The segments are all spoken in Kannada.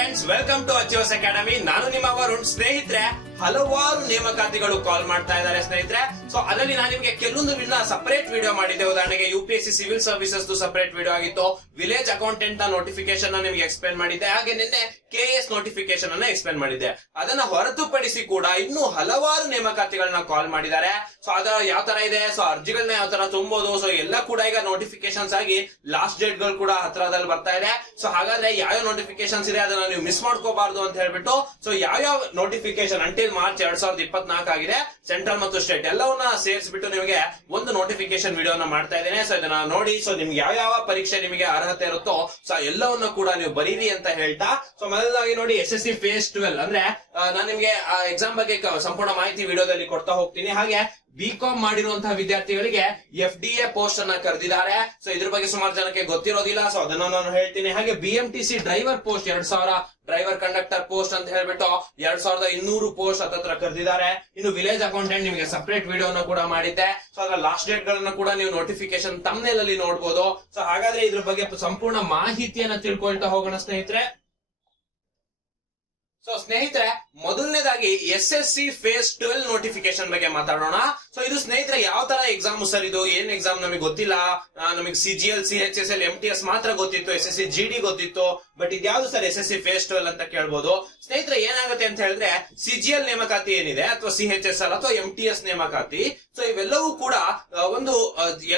ಫ್ರೆಂಡ್ಸ್ ವೆಲ್ಕಮ್ ಟು ಅಚಿಯೋಸ್ ಅಕಾಡೆಮಿ ನಾನು ನಿಮ್ಮ ವರುಣ್. ಸ್ನೇಹಿತರೆ, ಹಲವಾರು ನೇಮಕಾತಿಗಳು ಕಾಲ್ ಮಾಡ್ತಾ ಇದ್ದಾರೆ ಸ್ನೇಹಿತರೆ. ಸೊ ಅದರಲ್ಲಿ ನಾನು ನಿಮಗೆ ಕೆಲವೊಂದು ಸಪರೇಟ್ ವಿಡಿಯೋ ಮಾಡಿದ್ದೆ. ಉದಾಹರಣೆಗೆ U P S C civil services separate video ಆಗಿತ್ತು. ವಿಲೇಜ್ ಅಕೌಂಟೆಂಟ್ನ ನೋಟಿಫಿಕೇಶನ್ ನಿಮಗೆ ಎಕ್ಸ್ಪ್ಲೇನ್ ಮಾಡಿದ್ದೆ. ಹಾಗೆ ನಿನ್ನೆ ಕೆ ಎಸ್ ನೋಟಿಫಿಕೇಶನ್ ಅನ್ನ ಎಕ್ಸ್ಪ್ಲೇನ್ ಮಾಡಿದ್ದೆ. ಅದನ್ನ ಹೊರತುಪಡಿಸಿ ಕೂಡ ಇನ್ನೂ ಹಲವಾರು ನೇಮಕಾತಿಗಳನ್ನ ಕಾಲ್ ಮಾಡಿದ್ದಾರೆ. ಸೊ ಅದ ಯಾವ ತರ ಇದೆ? ಸೊ ಅರ್ಜಿಗಳನ್ನ ಯಾವ ತರ ತುಂಬೋದು? ಸೊ ಎಲ್ಲ ಕೂಡ ಈಗ ನೋಟಿಫಿಕೇಶನ್ಸ್ ಆಗಿ ಲಾಸ್ಟ್ ಡೇಟ್ಗಳು ಕೂಡ ಹತ್ರದಲ್ಲಿ ಬರ್ತಾ ಇದೆ. ಸೊ ಹಾಗಾದ್ರೆ ಯಾವ ನೋಟಿಫಿಕೇಶನ್ಸ್ ಇದೆ? ಅದನ್ನ ನೀವು ಮಿಸ್ ಮಾಡ್ಕೋಬಾರ್ದು ಅಂತ ಹೇಳ್ಬಿಟ್ಟು ಸೊ ಯಾವ ನೋಟಿಫಿಕೇಶನ್ ಅಂಟಿಲ್ ಮಾರ್ಚ್ ಎರಡ್ ಸಾವಿರದ ಇಪ್ಪತ್ನಾಲ್ಕು ಆಗಿದೆ. ಸೆಂಟ್ರಲ್ ಮತ್ತು ಸ್ಟೇಟ್ ಎಲ್ಲವನ್ನ ಸೇರಿಸ್ಬಿಟ್ಟು ನಿಮಗೆ ಒಂದು ನೋಟಿಫಿಕೇಶನ್ ವಿಡಿಯೋನ ಮಾಡ್ತಾ ಇದ್ದೇನೆ. ಸೊ ಇದನ್ನ ನೋಡಿ ಸೊ ನಿಮ್ಗೆ ಯಾವ ಯಾವ ಪರೀಕ್ಷೆ ನಿಮಗೆ ಅರ್ಹತೆ ಇರುತ್ತೋ ಸೊ ಎಲ್ಲವನ್ನ ಕೂಡ ನೀವು ಬರೀರಿ ಅಂತ ಹೇಳ್ತಾ. ಸೊ ಮೊದಲಾಗಿ ನೋಡಿ S S C phase twelve ಅಂದ್ರೆ ನಾನು ನಿಮ್ಗೆ ಎಕ್ಸಾಮ್ ಬಗ್ಗೆ ಸಂಪೂರ್ಣ ಮಾಹಿತಿ ವಿಡಿಯೋದಲ್ಲಿ ಕೊಡ್ತಾ ಹೋಗ್ತೀನಿ. ಹಾಗೆ ಬಿ ಕಾಮ್ ಮಾಡಿರುವಂತಹ ವಿದ್ಯಾರ್ಥಿಗಳಿಗೆ ಎಫ್ ಡಿ ಎ ಪೋಸ್ಟ್ ಅನ್ನ ಕರೆದಿದ್ದಾರೆ. ಸೊ ಇದ್ರ ಬಗ್ಗೆ ಸುಮಾರು ಜನಕ್ಕೆ ಗೊತ್ತಿರೋದಿಲ್ಲ. ಸೊ ಅದನ್ನ ನಾನು ಹೇಳ್ತೀನಿ. ಹಾಗೆ B M T C driver post ಎರಡ್ ಸಾವಿರ ಡ್ರೈವರ್ ಕಂಡಕ್ಟರ್ ಪೋಸ್ಟ್ ಅಂತ ಹೇಳ್ಬಿಟ್ಟು ಎರಡ್ ಸಾವಿರದ ಇನ್ನೂರು ಪೋಸ್ಟ್ ಹತ್ರ ಕರೆದಿದ್ದಾರೆ. ಇನ್ನು ವಿಲೇಜ್ ಅಕೌಂಟೆಂಟ್ ನಿಮಗೆ ಸಪರೇಟ್ ವಿಡಿಯೋನ ಕೂಡ ಮಾಡಿದ್ದೆ. ಸೊ ಅದರ ಲಾಸ್ಟ್ ಡೇಟ್ ಗಳನ್ನ ಕೂಡ ನೀವು ನೋಟಿಫಿಕೇಶನ್ ತಮ್ನೇಲ್ ಅಲ್ಲಿ ನೋಡಬಹುದು ಸೊ ಹಾಗಾದ್ರೆ ಇದ್ರ ಬಗ್ಗೆ ಸಂಪೂರ್ಣ ಮಾಹಿತಿಯನ್ನ ತಿಳ್ಕೊಳ್ತಾ ಹೋಗೋಣ ಸ್ನೇಹಿತರೆ. ಸೊ ಸ್ನೇಹಿತರೆ, ಮೊದಲನೇದಾಗಿ S S C phase twelve notification ಬಗ್ಗೆ ಮಾತಾಡೋಣ. ಸೊ ಇದು ಸ್ನೇಹಿತರೆ, ಯಾವ ತರ ಎಕ್ಸಾಮ್ ಸರ್ ಇದು? ಏನ್ ಎಕ್ಸಾಮ್ ನಮಗೆ ಗೊತ್ತಿಲ್ಲ? ನಮಗೆ C G L C H S L M T S ಮಾತ್ರ ಗೊತ್ತಿತ್ತು S S C G D ಗೊತ್ತಿತ್ತು. But ಇದ್ಯಾವ್ದು sir S S C phase twelve ಅಂತ ಕೇಳ್ಬೋದು? ಸ್ನೇಹಿತರೆ, ಏನಾಗುತ್ತೆ ಅಂತ ಹೇಳಿದ್ರೆ ಸಿ ಜಿ ಎಲ್ ನೇಮಕಾತಿ ಏನಿದೆ? ಅಥವಾ ಸಿ ಎಚ್ ಎಸ್ ಎಲ್ ಅಥವಾ ಎಂ ಟಿ ಎಸ್ ನೇಮಕಾತಿ? ಸೊ ಇವೆಲ್ಲವೂ ಕೂಡ ಒಂದು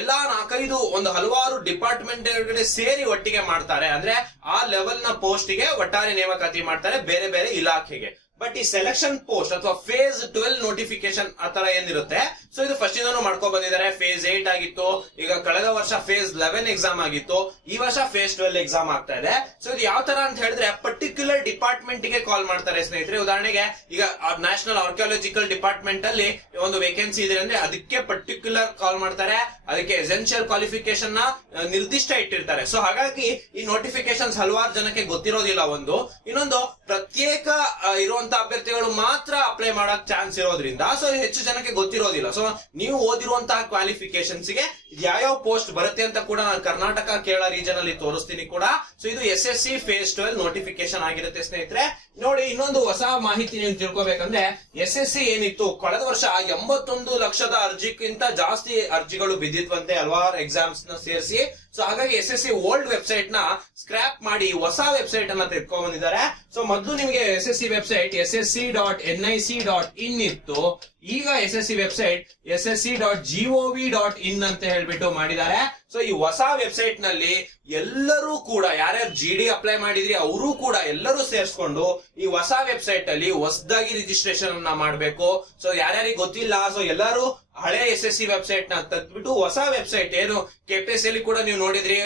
ಎಲ್ಲಾ ನಾಲ್ಕೈದು ಒಂದು ಹಲವಾರು ಡಿಪಾರ್ಟ್ಮೆಂಟ್ ಸೇರಿ ಒಟ್ಟಿಗೆ ಮಾಡ್ತಾರೆ. ಅಂದ್ರೆ ಆ ಲೆವೆಲ್ನ ಪೋಸ್ಟ್ಗೆ ಒಟ್ಟಾರೆ ನೇಮಕಾತಿ ಮಾಡ್ತಾರೆ ಬೇರೆ ಬೇರೆ ಇಲಾಖೆಗೆ. ಬಟ್ ಈ ಸೆಲೆಕ್ಷನ್ ಪೋಸ್ಟ್ ಅಥವಾ ಫೇಸ್ ಟ್ವೆಲ್ ನೋಟಿಫಿಕೇಶನ್ ತರ ಏನಿರುತ್ತೆ? ಸೊ ಇದು ಫಸ್ಟ್ ಇಂದನು ಮಾಡ್ಕೊ ಬಂದಿದ್ದಾರೆ. ಫೇಸ್ ಏಟ್ ಆಗಿತ್ತು. ಈಗ ಕಳೆದ ವರ್ಷ ಫೇಸ್ ಲೆವೆನ್ ಎಕ್ಸಾಮ್ ಆಗಿತ್ತು. ಈ ವರ್ಷ ಫೇಸ್ ಟ್ವೆಲ್ ಎಕ್ಸಾಮ್ ಆಗ್ತಾ ಇದೆ. ಸೊ ಇದು ಯಾವ ತರ ಅಂತ ಹೇಳಿದ್ರೆ ಪರ್ಟಿಕ್ಯುಲರ್ ಡಿಪಾರ್ಟ್ಮೆಂಟ್ಗೆ ಕಾಲ್ ಮಾಡ್ತಾರೆ ಸ್ನೇಹಿತರೆ. ಉದಾಹರಣೆಗೆ ಈಗ ನ್ಯಾಷನಲ್ ಆರ್ಕಿಯಾಲಜಿಕಲ್ ಡಿಪಾರ್ಟ್ಮೆಂಟ್ ಅಲ್ಲಿ ಒಂದು ವೇಕೆನ್ಸಿ ಇದೆ ಅಂದ್ರೆ ಅದಕ್ಕೆ ಪರ್ಟಿಕ್ಯುಲರ್ ಕಾಲ್ ಮಾಡ್ತಾರೆ. ಅದಕ್ಕೆ ಎಸೆನ್ಷಿಯಲ್ ಕ್ವಾಲಿಫಿಕೇಶನ್ನ ನಿರ್ದಿಷ್ಟ ಇಟ್ಟಿರ್ತಾರೆ. ಸೊ ಹಾಗಾಗಿ ಈ ನೋಟಿಫಿಕೇಶನ್ಸ್ ಹಲವಾರು ಜನಕ್ಕೆ ಗೊತ್ತಿರೋದಿಲ್ಲ ಒಂದು. ಇನ್ನೊಂದು ಪ್ರತ್ಯೇಕ ಆ, ಇರುವಂತ ಅಭ್ಯರ್ಥಿಗಳು ಮಾತ್ರ ಅಪ್ಲೈ ಮಾಡಕ್ ಚಾನ್ಸ್ ಇರೋದ್ರಿಂದ ಸೊ ಹೆಚ್ಚು ಜನಕ್ಕೆ ಗೊತ್ತಿರೋದಿಲ್ಲ. ಸೊ ನೀವು ಓದಿರುವಂತಹ ಕ್ವಾಲಿಫಿಕೇಶನ್ಸ್ಗೆ ಯಾವ್ಯಾವ ಪೋಸ್ಟ್ ಬರುತ್ತೆ ಅಂತ ಕೂಡ ನಾನು ಕರ್ನಾಟಕ ಕೇರಳ ರೀಜನ್ ಅಲ್ಲಿ ತೋರಿಸ್ತೀನಿ ಕೂಡ. ಸೊ ಇದು S S C phase twelve notification ಆಗಿರುತ್ತೆ ಸ್ನೇಹಿತರೆ. ನೋಡಿ, ಇನ್ನೊಂದು ಹೊಸ ಮಾಹಿತಿ ನೀವು ತಿಳ್ಕೊಬೇಕಂದ್ರೆ ಎಸ್ ಎಸ್ ಸಿ ಏನಿತ್ತು? ಕಳೆದ ವರ್ಷ ಎಂಬತ್ತೊಂದು ಲಕ್ಷದ ಅರ್ಜಿಗಿಂತ ಜಾಸ್ತಿ ಅರ್ಜಿಗಳು ಬಿದ್ದಿದ್ವಂತೆ ಹಲವಾರು ಎಕ್ಸಾಮ್ಸ್ನ ಸೇರಿಸಿ. ಸೊ ಹಾಗಾಗಿ ಎಸ್ ಎಸ್ ಸಿ ಓಲ್ಡ್ ವೆಬ್ಸೈಟ್ನ ಸ್ಕ್ರಾಪ್ ಮಾಡಿ ಹೊಸ ವೆಬ್ಸೈಟ್ ಅನ್ನ ತೆಗೆದುಕೊಂಡ್ ಬಂದಿದ್ದಾರೆ ಸೊ ಮೊದಲು ನಿಮಗೆ S S C website S S C dot N I C dot in ಇತ್ತು. ಈಗ S S C website S S C dot gov dot in ಅಂತ ಹೇಳ್ಬಿಟ್ಟು ಮಾಡಿದ್ದಾರೆ. ಸೊ ಈ ಹೊಸ ವೆಬ್ಸೈಟ್ನಲ್ಲಿ ಎಲ್ಲರೂ ಕೂಡ ಯಾರ್ಯಾರು ಜಿ ಡಿ ಅಪ್ಲೈ ಮಾಡಿದ್ರಿ ಅವರು ಕೂಡ ಎಲ್ಲರೂ ಸೇರಿಸ್ಕೊಂಡು ಈ ಹೊಸ ವೆಬ್ಸೈಟ್ ಅಲ್ಲಿ ಹೊಸದಾಗಿ ರಿಜಿಸ್ಟ್ರೇಷನ್ ಅನ್ನ ಮಾಡಬೇಕು. ಸೊ ಯಾರ್ಯಾರಿಗೆ ಗೊತ್ತಿಲ್ಲ ಸೊ ಎಲ್ಲರೂ ಹಳೆ ಎಸ್ ಎಸ್ ಸಿ ವೆಬ್ಸೈಟ್ನ ತತ್ಬಿಟ್ಟು ಹೊಸ ವೆಬ್ಸೈಟ್ ಏನು ಕೆಪಿಎಸ್ ಅಲ್ಲಿ ಕೂಡ ನೀವು ನೋಡಿದ್ರಿ